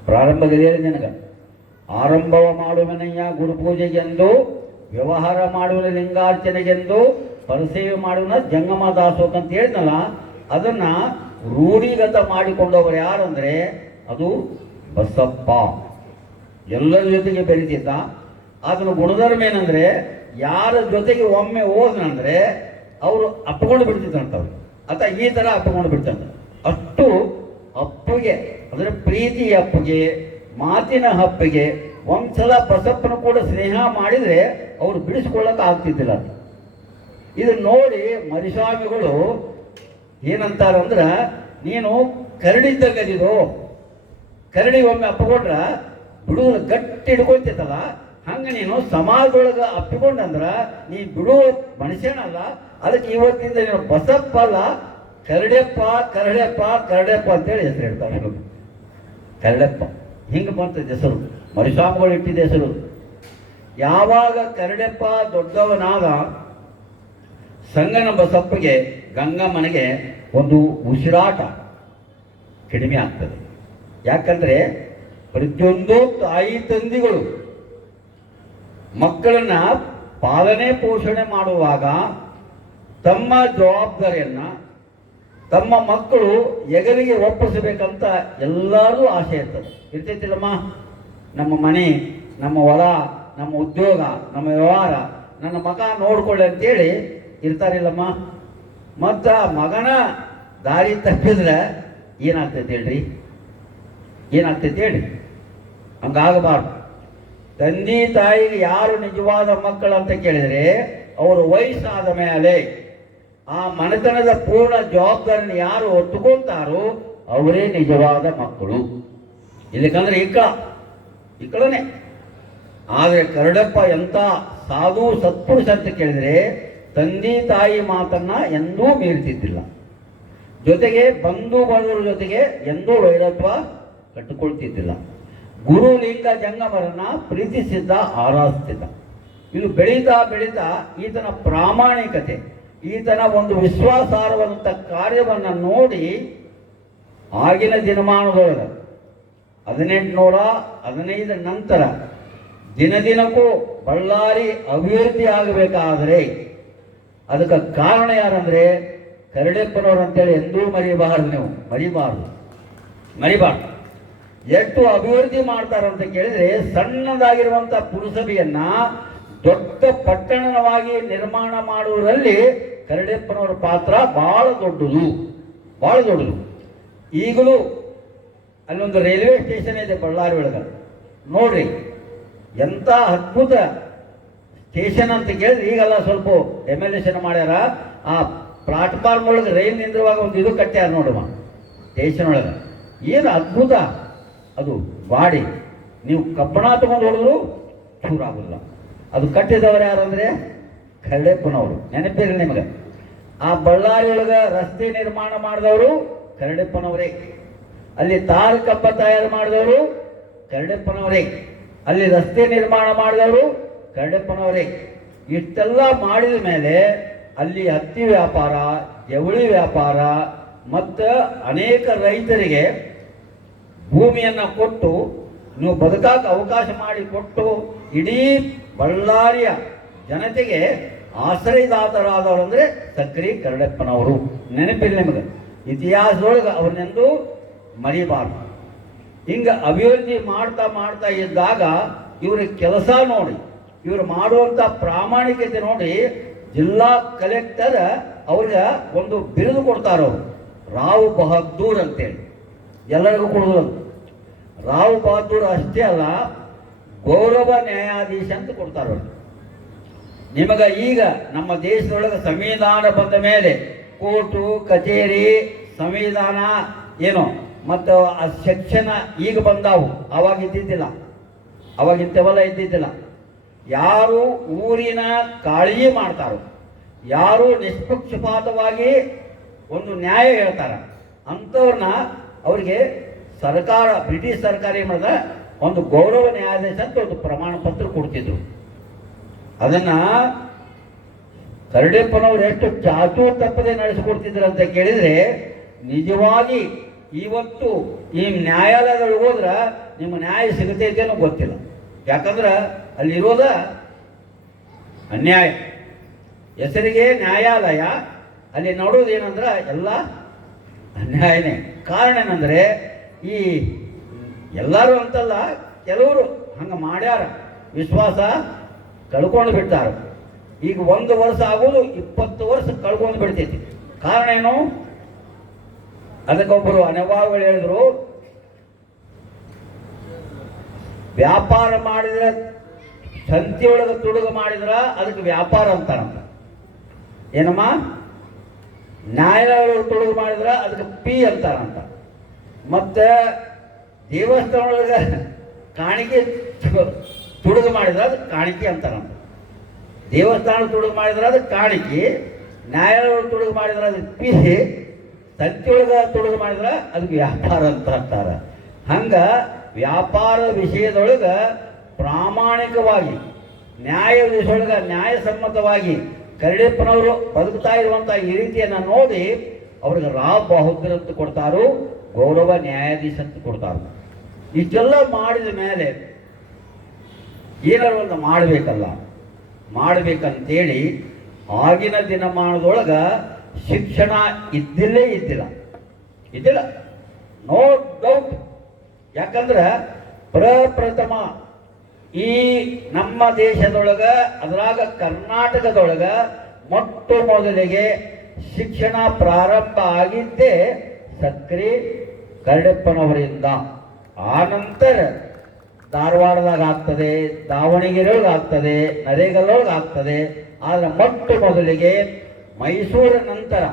ಪ್ರಾರಂಭದಲ್ಲಿ ಹೇಳಿ ನಿನಗೆ, ಆರಂಭವ ಮಾಡುವನಯ್ಯ ಗುರುಪೂಜೆಗೆಂದು, ವ್ಯವಹಾರ ಮಾಡುವ ಲಿಂಗಾರ್ಚನೆಗೆಂದು, ಪರಸೇವೆ ಮಾಡುವ ಜಂಗಮ ದಾಸೋಕ ಅಂತ ಹೇಳಿದ್ನಲ್ಲ, ಅದನ್ನ ರೂಢಿಗತ ಮಾಡಿಕೊಂಡವರು ಯಾರಂದ್ರೆ ಅದು ಬಸಪ್ಪ ಎಲ್ಲರ ಜೊತೆಗೆ ಬೆರೀತಿದ್ದ. ಅದನ್ನು ಗುಣಧರ್ಮ ಏನಂದರೆ ಯಾರ ಜೊತೆಗೆ ಒಮ್ಮೆ ಹೋದ್ನಂದ್ರೆ ಅವರು ಅಪ್ಪಿಕೊಂಡು ಬಿಡ್ತಿದ್ದಂಥವ್ರು ಅಥವಾ ಈ ಥರ ಅಪ್ಪಿಕೊಂಡು ಬಿಡ್ತಂತ. ಅಷ್ಟು ಅಪ್ಪಿಗೆ ಅಂದರೆ ಪ್ರೀತಿ ಅಪ್ಪಿಗೆ, ಮಾತಿನ ಹಪ್ಪಿಗೆ ಒಂದ್ಸಲ ಬಸಪ್ಪನ ಕೂಡ ಸ್ನೇಹ ಮಾಡಿದರೆ ಅವರು ಬಿಡಿಸ್ಕೊಳ್ಳೋಕೆ ಆಗ್ತಿದ್ದಿಲ್ಲ ಅಂತ. ಇದನ್ನು ನೋಡಿ ಮರಿಸ್ವಾಮಿಗಳು ಏನಂತಾರಂದ್ರೆ, ನೀನು ಕರಡಿದ್ದಗದಿದು, ಕರಡಿ ಒಮ್ಮೆ ಅಪ್ಪಿಕೊಂಡ್ರ ಬಿಡುವುದು ಗಟ್ಟಿ ಹಿಡ್ಕೊಳ್ತೈತಲ್ಲ, ಹಂಗೆ ನೀನು ಸಮಾಜದೊಳಗೆ ಅಪ್ಪಿಕೊಂಡಂದ್ರೆ ನೀ ಬಿಡುವ ಮನುಷ್ಯನಲ್ಲ. ಅದಕ್ಕೆ ಇವತ್ತಿಂದ ನೀನು ಬಸಪ್ಪ ಅಲ್ಲ, ಕರಡೆಪ್ಪ ಕರಡೆಪ್ಪ ಕರಡೆಪ್ಪ ಅಂತೇಳಿ ಹೆಸರು ಹೇಳ್ತಾರೆ. ಕರಡೆಪ್ಪ ಹಿಂಗೆ ಬಂತದ ಹೆಸರು, ಮರಿಸ್ವಾಮಿಗಳು ಇಟ್ಟಿದ್ದ ಹೆಸರು. ಯಾವಾಗ ಕರಡೆಪ್ಪ ದೊಡ್ಡವನಾದ ಸಂಗನ ಬಸಪ್ಪಗೆ ಗಂಗಮ್ಮನಿಗೆ ಒಂದು ಉಸಿರಾಟ ಕಡಿಮೆ ಆಗ್ತದೆ. ಯಾಕಂದರೆ ಪ್ರತಿಯೊಂದು ತಾಯಿ ತಂದೆಗಳು ಮಕ್ಕಳನ್ನ ಪಾಲನೆ ಪೋಷಣೆ ಮಾಡುವಾಗ ತಮ್ಮ ಜವಾಬ್ದಾರಿಯನ್ನು ತಮ್ಮ ಮಕ್ಕಳು ಎಗರಿಗೆ ಒಪ್ಪಿಸಬೇಕಂತ ಎಲ್ಲರೂ ಆಸೆ ಇರ್ತೈತಿಲ್ಲಮ್ಮ. ನಮ್ಮ ಮನೆ, ನಮ್ಮ ಹೊಲ, ನಮ್ಮ ಉದ್ಯೋಗ, ನಮ್ಮ ವ್ಯವಹಾರ, ನನ್ನ ಮಗ ನೋಡ್ಕೊಳ್ಳಿ ಅಂತೇಳಿ ಇರ್ತಾರಿಲ್ಲಮ್ಮ. ಮತ್ತು ಮಗನ ದಾರಿ ತಪ್ಪಿದ್ರೆ ಏನಾಗ್ತೈತೆ ಹೇಳ್ರಿ, ಏನಾಗ್ತೈತೆ ಹೇಳಿ? ಹಂಗಾಗಬಾರ್ದು. ತಂದೆ ತಾಯಿಗೆ ಯಾರು ನಿಜವಾದ ಮಕ್ಕಳು ಅಂತ ಕೇಳಿದರೆ ಅವರು ವಯಸ್ಸಾದ ಮೇಲೆ ಆ ಮನೆತನದ ಪೂರ್ಣ ಜವಾಬ್ದಾರಿನ ಯಾರು ಒತ್ತುಕೊಳ್ತಾರೋ ಅವರೇ ನಿಜವಾದ ಮಕ್ಕಳು. ಇಲ್ಲಿಕಂದ್ರೆ ಇಕ್ಕಳನೇ. ಆದರೆ ಕರಡಪ್ಪ ಎಂಥ ಸಾಧು ಸತ್ಪುರುಷ ಅಂತ ಕೇಳಿದರೆ ತಂದೆ ತಾಯಿ ಮಾತನ್ನ ಎಂದೂ ಮೀರ್ತಿದ್ದಿಲ್ಲ. ಜೊತೆಗೆ ಬಂಧು ಬಳಗರ ಜೊತೆಗೆ ಎಂದೂ ವೈರತ್ವ ಕಟ್ಟಿಕೊಳ್ತಿದ್ದಿಲ್ಲ. ಗುರು ಲಿಂಗ ಜಂಗಮರನ್ನ ಪ್ರೀತಿಸಿದ್ದ, ಆರಾಧಿಸಿದ್ದ. ಇದು ಬೆಳೀತಾ ಬೆಳೀತಾ ಈತನ ಪ್ರಾಮಾಣಿಕತೆ, ಈತನ ಒಂದು ವಿಶ್ವಾಸಾರ್ಹವಾದಂಥ ಕಾರ್ಯವನ್ನು ನೋಡಿ ಆಗಿನ ದಿನಮಾನದೊಳಗೆ 1815 ನಂತರ ದಿನದಿನಕ್ಕೂ ಬಳ್ಳಾರಿ ಅಭಿವೃದ್ಧಿ ಆಗಬೇಕಾದರೆ ಅದಕ್ಕೆ ಕಾರಣ ಯಾರಂದರೆ ಕರಡೆಪ್ಪನವರು ಅಂತೇಳಿ ಎಂದೂ ಮರಿಬಾರ್ದು. ನೀವು ಮರಿಬಾರ್ದು. ಎಷ್ಟು ಅಭಿವೃದ್ಧಿ ಮಾಡ್ತಾರಂತ ಕೇಳಿದರೆ ಸಣ್ಣದಾಗಿರುವಂಥ ಪುರಸಭೆಯನ್ನ ದೊಡ್ಡ ಪಟ್ಟಣವಾಗಿ ನಿರ್ಮಾಣ ಮಾಡುವುದರಲ್ಲಿ ಕರಡೆಪ್ಪನವರ ಪಾತ್ರ ಬಹಳ ದೊಡ್ಡದು. ಈಗಲೂ ಅಲ್ಲೊಂದು ರೈಲ್ವೆ ಸ್ಟೇಷನ್ ಇದೆ ಬಳ್ಳಾರಿ ಒಳಗೆ, ನೋಡ್ರಿ ಎಂಥ ಅದ್ಭುತ ಸ್ಟೇಷನ್ ಅಂತ ಕೇಳಿದ್ರೆ. ಈಗೆಲ್ಲ ಸ್ವಲ್ಪ ಡೆಮೊಲೇಷನ್ ಮಾಡ್ಯಾರ. ಆ ಪ್ಲಾಟ್ಫಾರ್ಮ್ ಒಳಗೆ ರೈಲ್ ನಿಂದಿರುವಾಗ ಒಂದು ಇದು ಕಟ್ಟ್ಯಾರ ನೋಡುವ ಸ್ಟೇಷನ್ ಒಳಗೆ. ಏನು ಅದ್ಭುತ ಅದು ಬಾಡಿ, ನೀವು ಕಬ್ಬಣ ತಗೊಂಡು ಹೊಡೆದ್ರು ಚೂರಾಗೋದಿಲ್ಲ. ಅದು ಕಟ್ಟಿದವರು ಯಾರಂದರೆ ಕರಡೆಪ್ಪನವರು. ನೆನಪಿರಲಿ ನಿಮಗೆ. ಆ ಬಳ್ಳಾರಿ ಒಳಗೆ ರಸ್ತೆ ನಿರ್ಮಾಣ ಮಾಡಿದವರು ಕರಡೆಪ್ಪನವರೇ. ಅಲ್ಲಿ ತಾರು ಕಂಬ ತಯಾರು ಮಾಡಿದವರು ಕರಡೆಪ್ಪನವರೇ. ಅಲ್ಲಿ ರಸ್ತೆ ನಿರ್ಮಾಣ ಮಾಡಿದವರು ಕರಡೆಪ್ಪನವರೇ. ಇಷ್ಟೆಲ್ಲ ಮಾಡಿದ ಮೇಲೆ ಅಲ್ಲಿ ಹತ್ತಿ ವ್ಯಾಪಾರ, ಜವಳಿ ವ್ಯಾಪಾರ ಮತ್ತು ಅನೇಕ ರೈತರಿಗೆ ಭೂಮಿಯನ್ನು ಕೊಟ್ಟು ನೀವು ಬದುಕಾಕ ಅವಕಾಶ ಮಾಡಿಕೊಟ್ಟು ಇಡೀ ಬಳ್ಳಾರಿಯ ಜನತೆಗೆ ಆಶ್ರಯದಾತರಾದವರು ಅಂದರೆ ಸಕ್ರಿ ಕರಡೆಪ್ಪನವರು. ನೆನಪಿಲ್ಲ ನಿಮಗೆ. ಇತಿಹಾಸದೊಳಗೆ ಅವ್ರನ್ನೆಂದು ಮರಿಬಾರ್ದು. ಹಿಂಗೆ ಅಭಿವೃದ್ಧಿ ಮಾಡ್ತಾ ಇದ್ದಾಗ ಇವರ ಕೆಲಸ ನೋಡಿ, ಇವರು ಮಾಡುವಂಥ ಪ್ರಾಮಾಣಿಕತೆ ನೋಡಿ ಜಿಲ್ಲಾ ಕಲೆಕ್ಟರ್ ಅವ್ರಿಗೆ ಒಂದು ಬಿರುದು ಕೊಡ್ತಾರವರು, ರಾವ್ ಬಹದ್ದೂರ್ ಅಂತೇಳಿ. ಎಲ್ಲರಿಗೂ ಕೊಡೋದು. ರಾವ್ ಬಹದ್ದೂರ್ ಅಷ್ಟೇ ಅಲ್ಲ, ಗೌರವ ನ್ಯಾಯಾಧೀಶ ಅಂತ ಕೊಡ್ತಾರವ್ರು. ನಿಮಗೆ ಈಗ ನಮ್ಮ ದೇಶದೊಳಗೆ ಸಂವಿಧಾನ ಬಂದ ಮೇಲೆ ಕೋರ್ಟು ಕಚೇರಿ ಸಂವಿಧಾನ ಏನು ಮತ್ತು ಆ ಸೆಕ್ಷನ್ ಈಗ ಬಂದಾವು, ಅವಾಗ ಇದ್ದಿದ್ದಿಲ್ಲ. ಅವಾಗಿಂತವೆಲ್ಲ ಇದ್ದಿದ್ದಿಲ್ಲ. ಯಾರು ಊರಿನ ಕಾಳಜಿ ಮಾಡ್ತಾರೋ, ಯಾರು ನಿಷ್ಪಕ್ಷಪಾತವಾಗಿ ಒಂದು ನ್ಯಾಯ ಹೇಳ್ತಾರ ಅಂಥವ್ರನ್ನ ಅವರಿಗೆ ಸರ್ಕಾರ, ಬ್ರಿಟಿಷ್ ಸರ್ಕಾರ ಏನು ಮಾಡಿದ್ರೆ ಒಂದು ಗೌರವ ನ್ಯಾಯಾಧೀಶ ಅಂತ ಒಂದು ಪ್ರಮಾಣ ಪತ್ರ ಕೊಡ್ತಿದ್ರು. ಅದನ್ನ ಕರಡೆಪ್ಪನವ್ರು ಎಷ್ಟು ಚಾಚೂ ತಪ್ಪದೆ ನಡೆಸಿಕೊಡ್ತಿದ್ರು ಅಂತ ಕೇಳಿದರೆ, ನಿಜವಾಗಿ ಇವತ್ತು ಈ ನ್ಯಾಯಾಲಯದೊಳಗೆ ಹೋದ್ರೆ ನಿಮ್ಮ ನ್ಯಾಯ ಸಿಗತೈತೆ ಅನ್ನೋ ಗೊತ್ತಿಲ್ಲ. ಯಾಕಂದ್ರೆ ಅಲ್ಲಿರೋದ ಅನ್ಯಾಯ. ಹೆಸರಿಗೆ ನ್ಯಾಯಾಲಯ, ಅಲ್ಲಿ ನೋಡೋದು ಏನಂದ್ರೆ ಎಲ್ಲ ಅನ್ಯಾಯನೇ. ಕಾರಣ ಏನಂದರೆ ಈ ಎಲ್ಲರೂ ಅಂತಲ್ಲ, ಕೆಲವರು ಹಂಗೆ ಮಾಡ್ಯಾರ, ವಿಶ್ವಾಸ ಕಳ್ಕೊಂಡು ಬಿಟ್ಟಾರ. ಈಗ 1 ವರ್ಷ ಆಗೋದು 20 ವರ್ಷ ಕಳ್ಕೊಂಡು ಬಿಡ್ತೈತಿ. ಕಾರಣ ಏನು? ಅದಕ್ಕೊಬ್ಬರು ಅನುಭವಗಳು ಹೇಳಿದ್ರು, ವ್ಯಾಪಾರ ಮಾಡಿದ್ರೆ ಸಂತಿಯೊಳಗೆ ತುಡುಗು ಮಾಡಿದ್ರ ಅದಕ್ಕೆ ವ್ಯಾಪಾರ ಅಂತಾರಂತ. ಏನಮ್ಮ? ನ್ಯಾಯಾಲಯ ತುಡುಗು ಮಾಡಿದ್ರ ಅದಕ್ಕೆ ಪಿ ಅಂತಾರಂತ. ಮತ್ತೆ ದೇವಸ್ಥಾನದೊಳಗೆ ಕಾಣಿಕೆ ತುಡುಗು ಮಾಡಿದ್ರೆ ಅದಕ್ಕೆ ಕಾಣಿಕೆ ಅಂತಾರಂತ. ದೇವಸ್ಥಾನ ತುಡುಗು ಮಾಡಿದ್ರೆ ಅದಕ್ಕೆ ಕಾಣಿಕೆ, ನ್ಯಾಯಾಲಯ ತುಡುಗು ಮಾಡಿದ್ರೆ ಅದಕ್ಕೆ ಪಿ, ಸಂತಿಯೊಳಗೆ ತುಡುಗು ಮಾಡಿದ್ರೆ ಅದಕ್ಕೆ ವ್ಯಾಪಾರ ಅಂತ ಅಂತಾರೆ. ಹಂಗ ವ್ಯಾಪಾರ ವಿಷಯದೊಳಗೆ ಪ್ರಾಮಾಣಿಕವಾಗಿ, ನ್ಯಾಯ ವಿಷಯದೊಳಗೆ ನ್ಯಾಯಸಮ್ಮತವಾಗಿ ಕರಡಿಯಪ್ಪನವರು ಬದುಕ್ತಾ ಇರುವಂಥ ಈ ರೀತಿಯನ್ನು ನೋಡಿ ಅವ್ರಿಗೆ ರಾವ್ ಬಹದ್ದೂರ್ ಅಂತ ಕೊಡ್ತಾರೋ, ಗೌರವ ನ್ಯಾಯಾಧೀಶ ಅಂತ ಕೊಡ್ತಾರೋ. ಇಷ್ಟೆಲ್ಲ ಮಾಡಿದ ಮೇಲೆ ಏನಾರು ಒಂದು ಮಾಡಬೇಕಂತೇಳಿ ಆಗಿನ ದಿನಮಾನದೊಳಗೆ ಶಿಕ್ಷಣ ಇದ್ದಿಲ್ಲ, ನೋ ಡೌಟ್. ಯಾಕಂದ್ರೆ ಪ್ರಪ್ರಥಮ ಈ ನಮ್ಮ ದೇಶದೊಳಗೆ, ಅದರಾಗ ಕರ್ನಾಟಕದೊಳಗೆ ಮೊಟ್ಟ ಮೊದಲಿಗೆ ಶಿಕ್ಷಣ ಪ್ರಾರಂಭ ಆಗಿದ್ದೇ ಸಕ್ರಿ ಕರಡಿಯಪ್ಪನವರಿಂದ. ಆ ನಂತರ ಧಾರವಾಡದಾಗ ಆಗ್ತದೆ, ದಾವಣಗೆರೆಯೊಳಗೆ ಆಗ್ತದೆ, ನರೇಗಲ್ಲೊಳಗೆ ಆಗ್ತದೆ. ಆದರೆ ಮೊಟ್ಟ ಮೊದಲಿಗೆ ಮೈಸೂರ ನಂತರ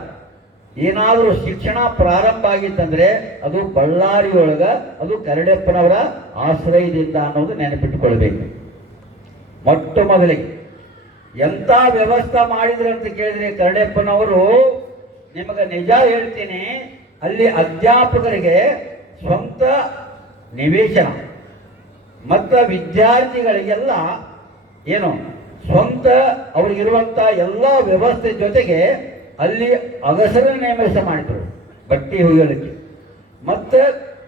ಏನಾದರೂ ಶಿಕ್ಷಣ ಪ್ರಾರಂಭ ಆಗಿತ್ತಂದ್ರೆ ಅದು ಬಳ್ಳಾರಿಯೊಳಗ, ಅದು ಕರಡಿಯಪ್ಪನವರ ಆಶ್ರಯದಿಂದ ಅನ್ನೋದು ನೆನಪಿಟ್ಟುಕೊಳ್ಬೇಕು. ಮೊಟ್ಟ ಮೊದಲಿಗೆ ಎಂಥ ವ್ಯವಸ್ಥೆ ಮಾಡಿದ್ರು ಅಂತ ಕೇಳಿದ್ರೆ ಕರಡಿಯಪ್ಪನವರು, ನಿಮಗೆ ನಿಜ ಹೇಳ್ತೀನಿ, ಅಲ್ಲಿ ಅಧ್ಯಾಪಕರಿಗೆ ಸ್ವಂತ ನಿವೇಶನ ಮತ್ತು ವಿದ್ಯಾರ್ಥಿಗಳಿಗೆಲ್ಲ ಏನು ಸ್ವಂತ ಅವರಿಗಿರುವಂಥ ಎಲ್ಲ ವ್ಯವಸ್ಥೆ ಜೊತೆಗೆ ಅಲ್ಲಿ ಅಗಸರ ನೇಮಕ ಮಾಡಿದ್ರು ಬಟ್ಟೆ ಹೊಯ್ಯಲಿಕ್ಕೆ. ಮತ್ತು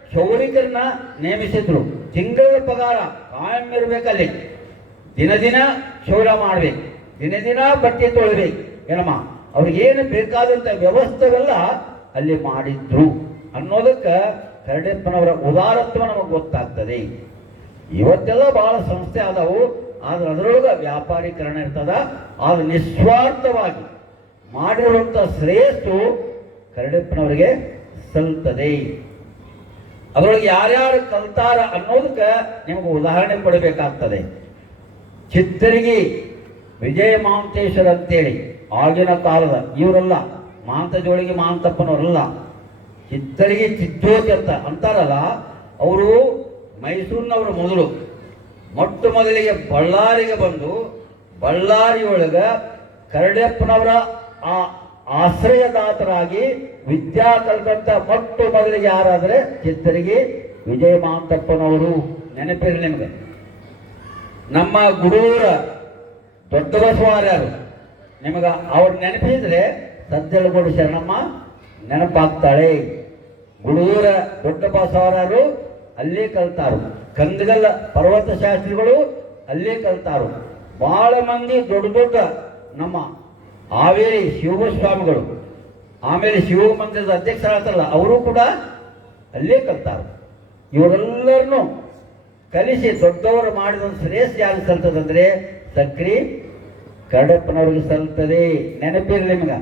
ಕ್ಷೌರಿಕರನ್ನ ನೇಮಿಸಿದ್ರು. ತಿಂಗಳ ಪಗಾರ ಕಾಯಂ ಇರಬೇಕಲ್ಲಿ. ದಿನ ಕ್ಷೌರ ಮಾಡಬೇಕು, ದಿನ ಬಟ್ಟೆ ತೊಳಿಬೇಕು. ಏನಮ್ಮ, ಅವ್ರಿಗೇನು ಬೇಕಾದಂಥ ವ್ಯವಸ್ಥೆವೆಲ್ಲ ಅಲ್ಲಿ ಮಾಡಿದ್ರು ಅನ್ನೋದಕ್ಕೆ ಕರಡಿಯಪ್ಪನವರ ಉದಾರತ್ವ ನಮಗೆ ಗೊತ್ತಾಗ್ತದೆ. ಇವತ್ತೆಲ್ಲ ಬಹಳ ಸಂಸ್ಥೆ ಆದವು, ಆದ್ರೆ ಅದರೊಳಗೆ ವ್ಯಾಪಾರೀಕರಣ ಇರ್ತದ. ಆದ್ರೆ ನಿಸ್ವಾರ್ಥವಾಗಿ ಮಾಡಿರುವಂಥ ಶ್ರೇಯಸ್ಸು ಕರಡಿಯಪ್ಪನವರಿಗೆ ಸಲ್ತದೆ. ಅದರೊಳಗೆ ಯಾರ್ಯಾರು ಕಲ್ತಾರ ಅನ್ನೋದಕ್ಕೆ ನಿಮಗೆ ಉದಾಹರಣೆ ಕೊಡಬೇಕಾಗ್ತದೆ. ಚಿತ್ತರಿಗಿ ವಿಜಯ ಮಹಾಂತೇಶ್ವರ ಅಂತೇಳಿ ಆಗಿನ ಕಾಲದ ಇವರಲ್ಲ, ಮಾಂತಜೋಳಿಗೆ ಮಾಂತಪ್ಪನವರಲ್ಲ, ಚಿತ್ತರಿಗಿ ಚಿಜ್ಜೋತಿ ಅಂತ ಅಂತಾರಲ್ಲ, ಅವರು ಮೈಸೂರಿನವರು. ಮೊಟ್ಟ ಮೊದಲಿಗೆ ಬಳ್ಳಾರಿಗೆ ಬಂದು ಬಳ್ಳಾರಿಯೊಳಗ ಕರಡಿಯಪ್ಪನವರ ಆ ಆಶ್ರಯದಾತರಾಗಿ ವಿದ್ಯಾ ಕಲಿತಂತ ಮೊಟ್ಟ ಮೊದಲಿಗೆ ಯಾರಾದರೆ ಚಿತ್ತರಿಗಿ ವಿಜಯ ಮಹಾಂತಪ್ಪನವರು. ನೆನಪಿರಲಿ ನಿಮಗೆ. ನಮ್ಮ ಗುಡೂರ ದೊಡ್ಡ ಬಸವಾರ್ಯಾರು, ನಿಮಗೆ ಅವ್ರು ನೆನಪಿದ್ರೆ ಸಜ್ಜಲಗೂಡು ಶರಣಮ್ಮ ನೆನಪಾಗ್ತಾಳೆ. ಗುಡೂರ ದೊಡ್ಡ ಬಸವಾರ್ಯಾರು ಅಲ್ಲೇ ಕಲ್ತಾರು. ಕಂದಗಲ್ಲ ಪರ್ವತ ಶಾಸ್ತ್ರಿಗಳು ಅಲ್ಲೇ ಕಲ್ತಾರು. ಬಹಳ ಮಂದಿ ದೊಡ್ಡ ನಮ್ಮ ಹಾವೇರಿ ಶಿವಸ್ವಾಮಿಗಳು, ಆಮೇಲೆ ಶಿವ ಮಂದಿರದ ಅಧ್ಯಕ್ಷರಾಗ್ತಾರಲ್ಲ, ಅವರು ಕೂಡ ಅಲ್ಲೇ ಕಲ್ತಾರು. ಇವರೆಲ್ಲರನ್ನು ಕಲಿಸಿ ದೊಡ್ಡವರು ಮಾಡಿದ ಶ್ರೇಷ್ಠ ಯಾರು ಸಲ್ತದಂದ್ರೆ ಸಕ್ರಿ ಕರಡಿಯಪ್ಪನವ್ರಿಗೆ ಸಲ್ತದೆ. ನೆನಪಿರಲಿ ನಿಮ್ಗೆ.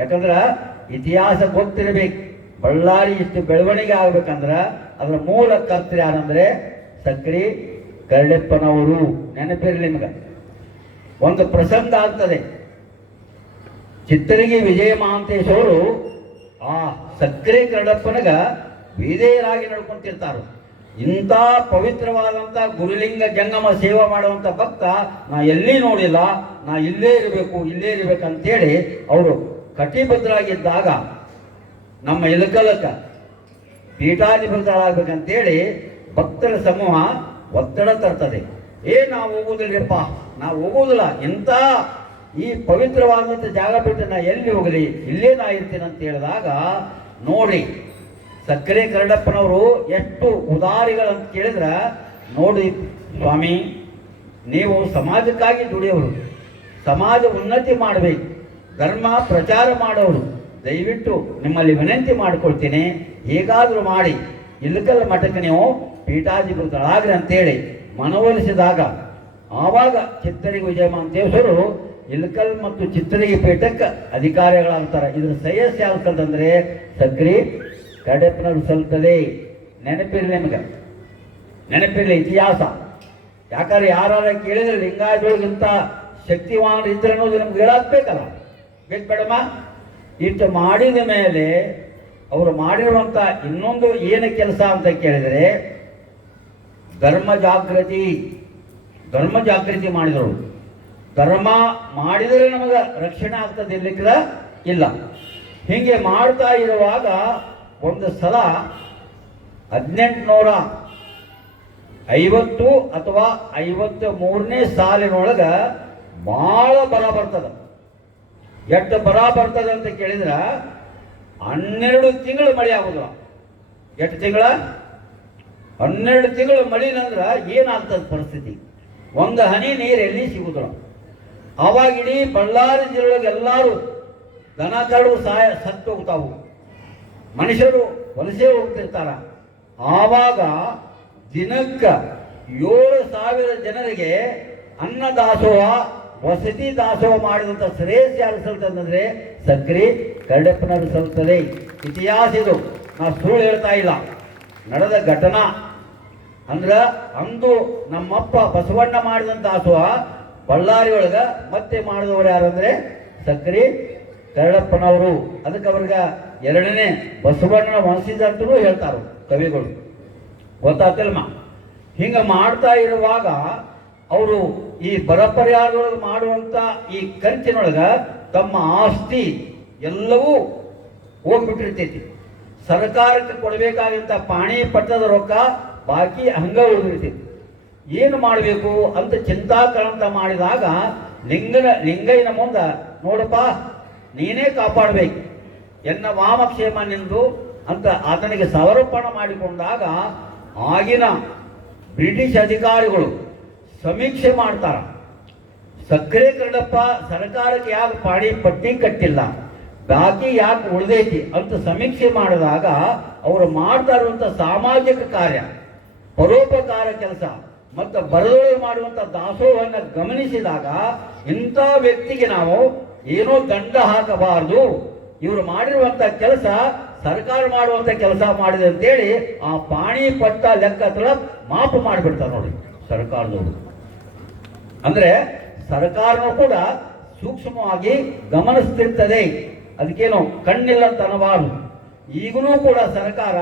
ಯಾಕಂದ್ರೆ ಇತಿಹಾಸ ಗೊತ್ತಿರಬೇಕು. ಬಳ್ಳಾರಿ ಇಷ್ಟು ಬೆಳವಣಿಗೆ ಆಗ್ಬೇಕಂದ್ರೆ ಅದರ ಮೂಲ ಕರ್ತೃ ಯಾರಂದ್ರೆ ಸಕ್ರಿ ಕರಡಿಯಪ್ಪನವರು. ನೆನಪಿರಲಿ ನಿಮ್ಗೆ. ಒಂದು ಪ್ರಸಂಗ ಆಗ್ತದೆ. ಚಿತ್ತರಿಗಿ ವಿಜಯ ಮಹಾಂತೇಶ್ವರು ಆ ಸಕ್ರಿ ಕರಡಿಯಪ್ಪನಿಗ ವಿಧೇಯರಾಗಿ ನಡ್ಕೊಂತಿರ್ತಾರೆ. ಇಂಥ ಪವಿತ್ರವಾದಂಥ ಗುರುಲಿಂಗ ಜಂಗಮ ಸೇವೆ ಮಾಡುವಂಥ ಭಕ್ತ ನಾ ಎಲ್ಲಿ ನೋಡಿಲ್ಲ, ನಾ ಇಲ್ಲೇ ಇರಬೇಕಂತೇಳಿ ಅವರು ಕಟಿಬದ್ಧರಾಗಿದ್ದಾಗ ನಮ್ಮ ಇಲಕಲಕ್ಕ ಪೀಠಾಧಿಪತಿಗಳಾಗಬೇಕಂತೇಳಿ ಭಕ್ತರ ಸಮೂಹ ಒತ್ತಡ ತರ್ತದೆ. ನಾವು ಹೋಗುದಿಲ್ಲಪ್ಪ, ನಾವು ಹೋಗುವುದಿಲ್ಲ, ಇಂಥ ಈ ಪವಿತ್ರವಾದಂಥ ಜಾಗ ಬಿಟ್ಟು ನಾ ಎಲ್ಲಿ ಹೋಗಲಿ, ಇಲ್ಲೇ ನಾ ಇರ್ತೀನಿ ಅಂತ ಹೇಳಿದಾಗ ನೋಡಿ ಸಕ್ಕರೆ ಕರಡಿಯಪ್ಪನವರು ಎಷ್ಟು ಉದಾರಿಗಳಂತ ಕೇಳಿದ್ರೆ, ನೋಡಿ ಸ್ವಾಮಿ, ನೀವು ಸಮಾಜಕ್ಕಾಗಿ ದುಡಿಯೋರು, ಸಮಾಜ ಉನ್ನತಿ ಮಾಡಬೇಕು, ಧರ್ಮ ಪ್ರಚಾರ ಮಾಡೋರು, ದಯವಿಟ್ಟು ನಿಮ್ಮಲ್ಲಿ ವಿನಂತಿ ಮಾಡಿಕೊಳ್ತೀನಿ, ಹೇಗಾದರೂ ಮಾಡಿ ಇಲ್ಲಕಲ್ಲ ಮಠಕ್ಕೆ ನೀವು ಪೀಠಾಧಿಪತಿಗಳಾಗ್ರಿ ಅಂತೇಳಿ ಮನವೊಲಿಸಿದಾಗ ಆವಾಗ ಚಿತ್ತರಿಗೆ ವಿಜಯಮಾಂತೇಶ್ವರರು ಇಳಕಲ್ ಮತ್ತು ಚಿತ್ತರಿಗೆ ಪೀಠಕ್ಕೆ ಅಧಿಕಾರಿಗಳಾಗ್ತಾರೆ. ಇದ್ರ ಶ್ರೇಯಸ್ ಯಾವ ಸಲ್ತಂದ್ರೆ ಸಕ್ರಿ ಕಡೆಪ್ಪನವ್ರು ಸಲ್ತದೆ. ನೆನಪಿರಲಿ ನಿಮಗೆ, ನೆನಪಿರಲಿ ಇತಿಹಾಸ. ಯಾಕಂದ್ರೆ ಯಾರು ಕೇಳಿದ್ರೆ ಲಿಂಗಾಯತೊಳಗಿಂತ ಶಕ್ತಿವಾನ ಇದ್ರೆ ಅನ್ನೋದು ನಮ್ಗೆ ಹೇಳಾಕ್ಬೇಕಲ್ಲ, ಬೇಕು ಬೇಡಮ್ಮ. ಇಷ್ಟು ಮಾಡಿದ ಮೇಲೆ ಅವರು ಮಾಡಿರುವಂಥ ಇನ್ನೊಂದು ಏನು ಕೆಲಸ ಅಂತ ಕೇಳಿದರೆ ಧರ್ಮ ಜಾಗೃತಿ ಮಾಡಿದರು. ಧರ್ಮ ಮಾಡಿದರೆ ನಮಗೆ ರಕ್ಷಣೆ ಆಗ್ತದೆ ಇರ್ಲಿಕ್ಕಿಲ್ಲ ಇಲ್ಲ. ಹೀಗೆ ಮಾಡ್ತಾ ಇರುವಾಗ ಒಂದು ಸಲ 1850 ಅಥವಾ 53ನೇ ಸಾಲಿನೊಳಗೆ ಭಾಳ ಬರ ಬರ್ತದೆ. ಎಷ್ಟು ಬರ ಬರ್ತದೆ ಅಂತ ಕೇಳಿದ್ರೆ 12 ತಿಂಗಳು ಮಳೆ ಆಗೋದಿಲ್ಲ. ಎಷ್ಟು ತಿಂಗಳ? 12 ತಿಂಗಳು ಮಳಿನಂದ್ರೆ ಏನಾಗ್ತದೆ ಪರಿಸ್ಥಿತಿ? ಒಂದು ಹನಿ ನೀರು ಎಲ್ಲಿ ಸಿಗುದಿಲ್ಲ. ಆವಾಗ ಇಡೀ ಬಳ್ಳಾರಿ ಜಿಲ್ಲೆಗೆ ಎಲ್ಲರೂ ದನ ಕರು ಸತ್ತು ಹೋಗ್ತಾವು, ಮನುಷ್ಯರು ವಲಸೆ ಹೋಗ್ತಿರ್ತಾರ. ಆವಾಗ ದಿನಕ್ಕೆ 7,000 ಜನರಿಗೆ ಅನ್ನ ದಾಸೋಹ, ವಸತಿ ದಾಸೋಹ ಮಾಡಿದಂಥ ಶ್ರೇಷ್ಠ ಯಾರು ಸಲ್ತಂದ್ರೆ ಸಕ್ರಿ ಕರಡೆಪ್ಪನವರು ಸಲ್ತದೆ. ಇತಿಹಾಸ ಇದು, ನಾವು ಸುಳ್ಳು ಹೇಳ್ತಾ ಇಲ್ಲ, ನಡೆದ ಘಟನಾ. ಅಂದ್ರೆ ಅಂದು ನಮ್ಮಪ್ಪ ಬಸವಣ್ಣ ಮಾಡಿದಂಥ ದಾಸೋಹ ಬಳ್ಳಾರಿ ಒಳಗೆ ಮತ್ತೆ ಮಾಡಿದವರು ಯಾರಂದ್ರೆ ಸಕ್ರಿ ಕರಡಪ್ಪನವರು. ಅದಕ್ಕೆ ಅವ್ರಿಗೆ 2ನೇ ಬಸವಣ್ಣನ ವಂಶಜ ಅಂತಲೂ ಹೇಳ್ತಾರೆ ಕವಿಗಳು, ಗೊತ್ತಾಗ್ತಿಲ್ಮ. ಹಿಂಗೆ ಮಾಡ್ತಾ ಇರುವಾಗ ಅವರು ಈ ಬರ ಪರಿಹಾರದೊಳಗೆ ಮಾಡುವಂಥ ಈ ಖರ್ಚಿನೊಳಗೆ ತಮ್ಮ ಆಸ್ತಿ ಎಲ್ಲವೂ ಹೋಗ್ಬಿಟ್ಟಿರ್ತೈತಿ. ಸರ್ಕಾರಕ್ಕೆ ಕೊಡಬೇಕಾದಂಥ ಪಾಣಿ ಪಟ್ಟದ ರೊಕ್ಕ ಬಾಕಿ ಹಂಗ ಉಳಿದಿರ್ತೈತಿ. ಏನು ಮಾಡಬೇಕು ಅಂತ ಚಿಂತಾಕ್ರಾಂತ ಮಾಡಿದಾಗ ಲಿಂಗಯ್ಯನ ಮುಂದೆ, ನೋಡಪ್ಪ ನೀನೇ ಕಾಪಾಡಬೇಕು ಎನ್ನ ವಾಮಕ್ಷೇಮ ನಿಂದು ಅಂತ ಆತನಿಗೆ ಸಮರ್ಪಣೆ ಮಾಡಿಕೊಂಡಾಗ ಆಗಿನ ಬ್ರಿಟಿಷ್ ಅಧಿಕಾರಿಗಳು ಸಮೀಕ್ಷೆ ಮಾಡ್ತಾರ. ಸಕ್ಕರೆ ಕರಡಪ್ಪ ಸರ್ಕಾರಕ್ಕೆ ಯಾಕೆ ಪಾಣಿ ಪಟ್ಟಿ ಕಟ್ಟಿಲ್ಲ, ಬಾಕಿ ಯಾಕೆ ಉಳಿದೈತಿ ಅಂತ ಸಮೀಕ್ಷೆ ಮಾಡಿದಾಗ ಅವರು ಮಾಡ್ತಾ ಇರುವಂಥ ಸಾಮಾಜಿಕ ಕಾರ್ಯ, ಪರೋಪಕಾರ ಕೆಲಸ ಮತ್ತು ಬರದೊಳಗೆ ಮಾಡುವಂಥ ದಾಸೋಹವನ್ನು ಗಮನಿಸಿದಾಗ ಇಂಥ ವ್ಯಕ್ತಿಗೆ ನಾವು ಏನೋ ದಂಡ ಹಾಕಬಾರದು, ಇವರು ಮಾಡಿರುವಂಥ ಕೆಲಸ ಸರ್ಕಾರ ಮಾಡುವಂಥ ಕೆಲಸ ಮಾಡಿದೆ ಅಂತೇಳಿ ಆ ಪಾಣಿ ಪಟ್ಟ ಲೆಕ್ಕ ಮಾಪು ಮಾಡಿಬಿಡ್ತಾರೆ ನೋಡಿ ಸರ್ಕಾರದವರು. ಅಂದ್ರೆ ಸರ್ಕಾರನೂ ಕೂಡ ಸೂಕ್ಷ್ಮವಾಗಿ ಗಮನಿಸ್ತಿರ್ತದೆ. ಅದಕ್ಕೇನು ಕಣ್ಣಿಲ್ಲ ಅಂತ ಅನ್ನಬಾರದು. ಈಗಲೂ ಕೂಡ ಸರ್ಕಾರ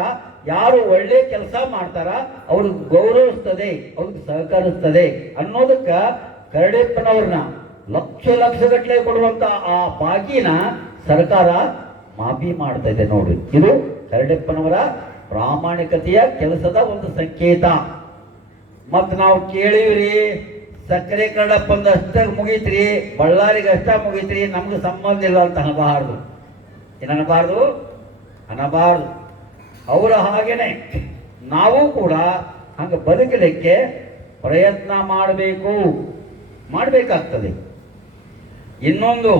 ಯಾರು ಒಳ್ಳೆ ಕೆಲಸ ಮಾಡ್ತಾರ ಅವ್ರಿಗೆ ಗೌರವಿಸ್ತದೆ, ಅವ್ರಿಗೆ ಸಹಕರಿಸ್ತದೆ ಅನ್ನೋದಕ್ಕೆ ಕರಡೆಪ್ಪನವ್ರನ್ನ ಲಕ್ಷಗಟ್ಟಲೆ ಕೊಡುವಂತ ಆ ಬಾಕಿನ ಸರ್ಕಾರ ಮಾಫಿ ಮಾಡ್ತಾ ಇದೆ ನೋಡ್ರಿ. ಇದು ಕರಡೆಪ್ಪನವರ ಪ್ರಾಮಾಣಿಕತೆಯ ಕೆಲಸದ ಒಂದು ಸಂಕೇತ. ಮತ್ತು ನಾವು ಕೇಳಿವ್ರಿ ಸಕ್ಕರೆ ಕರಡಪ್ಪಂದು ಅಷ್ಟ ಮುಗೀತ್ರಿ, ಬಳ್ಳಾರಿಗೆ ಅಷ್ಟ ಮುಗೀತ್ರಿ, ನಮ್ಗೆ ಸಂಬಂಧ ಇಲ್ಲ ಅಂತ ಅನ್ನಬಾರ್ದು. ಏನನ್ನಬಾರ್ದು? ಅನ್ನಬಾರ್ದು. ಅವರ ಹಾಗೇನೆ ನಾವು ಕೂಡ ಹಂಗೆ ಬದುಕಲಿಕ್ಕೆ ಪ್ರಯತ್ನ ಮಾಡಬೇಕಾಗ್ತದೆ. ಇನ್ನೊಂದು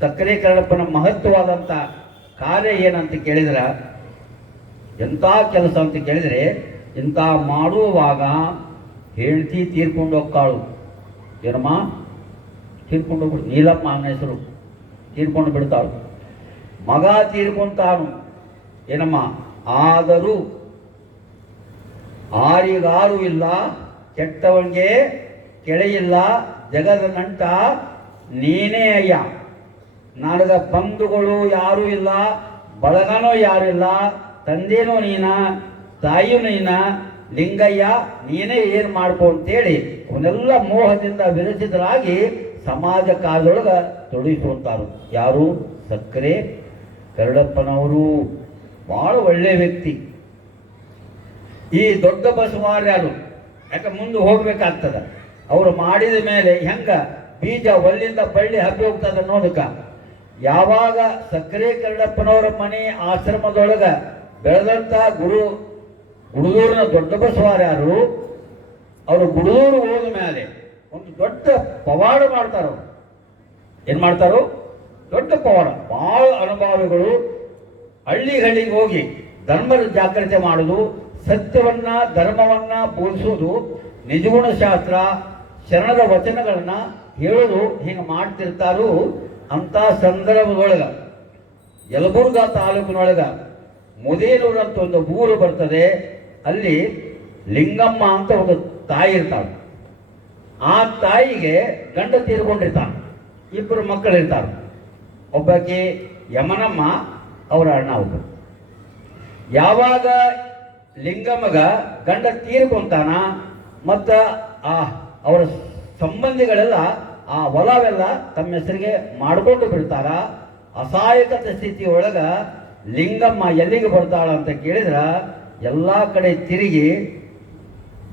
ಸಕ್ಕರೆ ಕರಡಪ್ಪನ ಮಹತ್ವವಾದಂಥ ಕಾರ್ಯ ಏನಂತ ಕೇಳಿದ್ರೆ, ಎಂಥ ಕೆಲಸ ಅಂತ ಕೇಳಿದರೆ, ಇಂಥ ಮಾಡುವಾಗ ಹೆಂಡತಿ ತೀರ್ಕೊಂಡು ಹೋಗ್ತಾಳು. ಏನಮ್ಮ ತೀರ್ಕೊಂಡು ಹೋಗ್ಬಿಡು, ನೀಲಮ್ಮ ಅನ್ನೋ ಹೆಸರು, ತೀರ್ಕೊಂಡು ಬಿಡ್ತಾಳು. ಮಗ ತೀರ್ಕೊಂತಾನು, ಏನಮ್ಮ ಆದರೂ ಆರಿಗಾರು ಇಲ್ಲ, ಕೆಟ್ಟವನಿಗೆ ಕೆಳೆಯಿಲ್ಲ, ಜಗದ ನಂಟ ನೀನೇ ಅಯ್ಯ, ನನಗ ಬಂಧುಗಳು ಯಾರೂ ಇಲ್ಲ, ಬಳಗನೂ ಯಾರಿಲ್ಲ, ತಂದೆನೂ ನೀನ, ತಾಯಿಯೂ ನೀನ, ಲಿಂಗಯ್ಯ ನೀನೇ ಏನು ಮಾಡ್ಕೊ ಅಂತೇಳಿ ಅವನ್ನೆಲ್ಲ ಮೋಹದಿಂದ ವಿರಚಿತರಾಗಿ ಸಮಾಜ ಕಾರ್ಯದೊಳಗೆ ತೊಡಗಿಸುವಂತಾರು. ಯಾರು? ಸಕ್ಕರೆ ಕರಡಪ್ಪನವರು. ಭಾಳ ಒಳ್ಳೆಯ ವ್ಯಕ್ತಿ. ಈ ದೊಡ್ಡ ಬಸವಾರ್ಯಾರು ಯಾಕೆ ಮುಂದೆ ಹೋಗ್ಬೇಕಾಗ್ತದ. ಅವರು ಮಾಡಿದ ಮೇಲೆ ಹೆಂಗ ಬೀಜ ಒಲ್ಲಿಂದ ಬಳ್ಳಿ ಹಬ್ಬಿ ಹೋಗ್ತದ ಅನ್ನೋದಕ್ಕೆ, ಯಾವಾಗ ಸಕ್ಕರೆ ಕರಡಪ್ಪನವರ ಮನೆ ಆಶ್ರಮದೊಳಗೆ ಬೆಳೆದಂಥ ಗುಡದೂರಿನ ದೊಡ್ಡ ಬಸವಾರ್ಯಾರು, ಅವರು ಗುಡದೂರು ಹೋದ ಮೇಲೆ ಒಂದು ದೊಡ್ಡ ಪವಾಡ ಮಾಡ್ತಾರ. ಏನ್ ಮಾಡ್ತಾರೋ? ದೊಡ್ಡ ಪವಾಡ. ಭಾಳ ಅನುಭವಿಗಳು ಹಳ್ಳಿಗೆ ಹೋಗಿ ಧರ್ಮದ ಜಾಗೃತಿ ಮಾಡೋದು, ಸತ್ಯವನ್ನ ಧರ್ಮವನ್ನ ಬೋಧಿಸೋದು, ನಿಜಗುಣ ಶಾಸ್ತ್ರ ಶರಣದ ವಚನಗಳನ್ನ ಹೇಳೋದು ಹಿಂಗೆ ಮಾಡ್ತಿರ್ತಾರೋ ಅಂತ ಸಂದರ್ಭದೊಳಗ ಯಲಬುರ್ಗಾ ತಾಲೂಕಿನೊಳಗ ಮುದೇನೂರು ಅಂತ ಒಂದು ಊರು ಬರ್ತದೆ. ಅಲ್ಲಿ ಲಿಂಗಮ್ಮ ಅಂತ ಒಂದು ತಾಯಿ ಇರ್ತಾಳೆ. ಆ ತಾಯಿಗೆ ಗಂಡ ತೀರ್ಕೊಂಡಿರ್ತಾನೆ, ಇಬ್ಬರು ಮಕ್ಕಳಿರ್ತಾರೆ. ಒಬ್ಬಾಕಿ ಯಮನಮ್ಮ, ಅವರ ಅಣ್ಣ ಒಬ್ಬರು. ಯಾವಾಗ ಲಿಂಗಮ್ಮಗ ಗಂಡ ತೀರ್ಕೊಂತಾನ ಮತ್ತು ಅವರ ಸಂಬಂಧಿಗಳೆಲ್ಲ ಆ ಹೊಲವೆಲ್ಲ ತಮ್ಮ ಹೆಸರಿಗೆ ಮಾಡಿಕೊಂಡು ಬಿಡ್ತಾರ. ಅಸಹಾಯಕತೆ ಸ್ಥಿತಿ ಒಳಗ ಲಿಂಗಮ್ಮ ಎಲ್ಲಿಗೆ ಬರ್ತಾಳ ಅಂತ ಕೇಳಿದ್ರ ಎಲ್ಲ ಕಡೆ ತಿರುಗಿ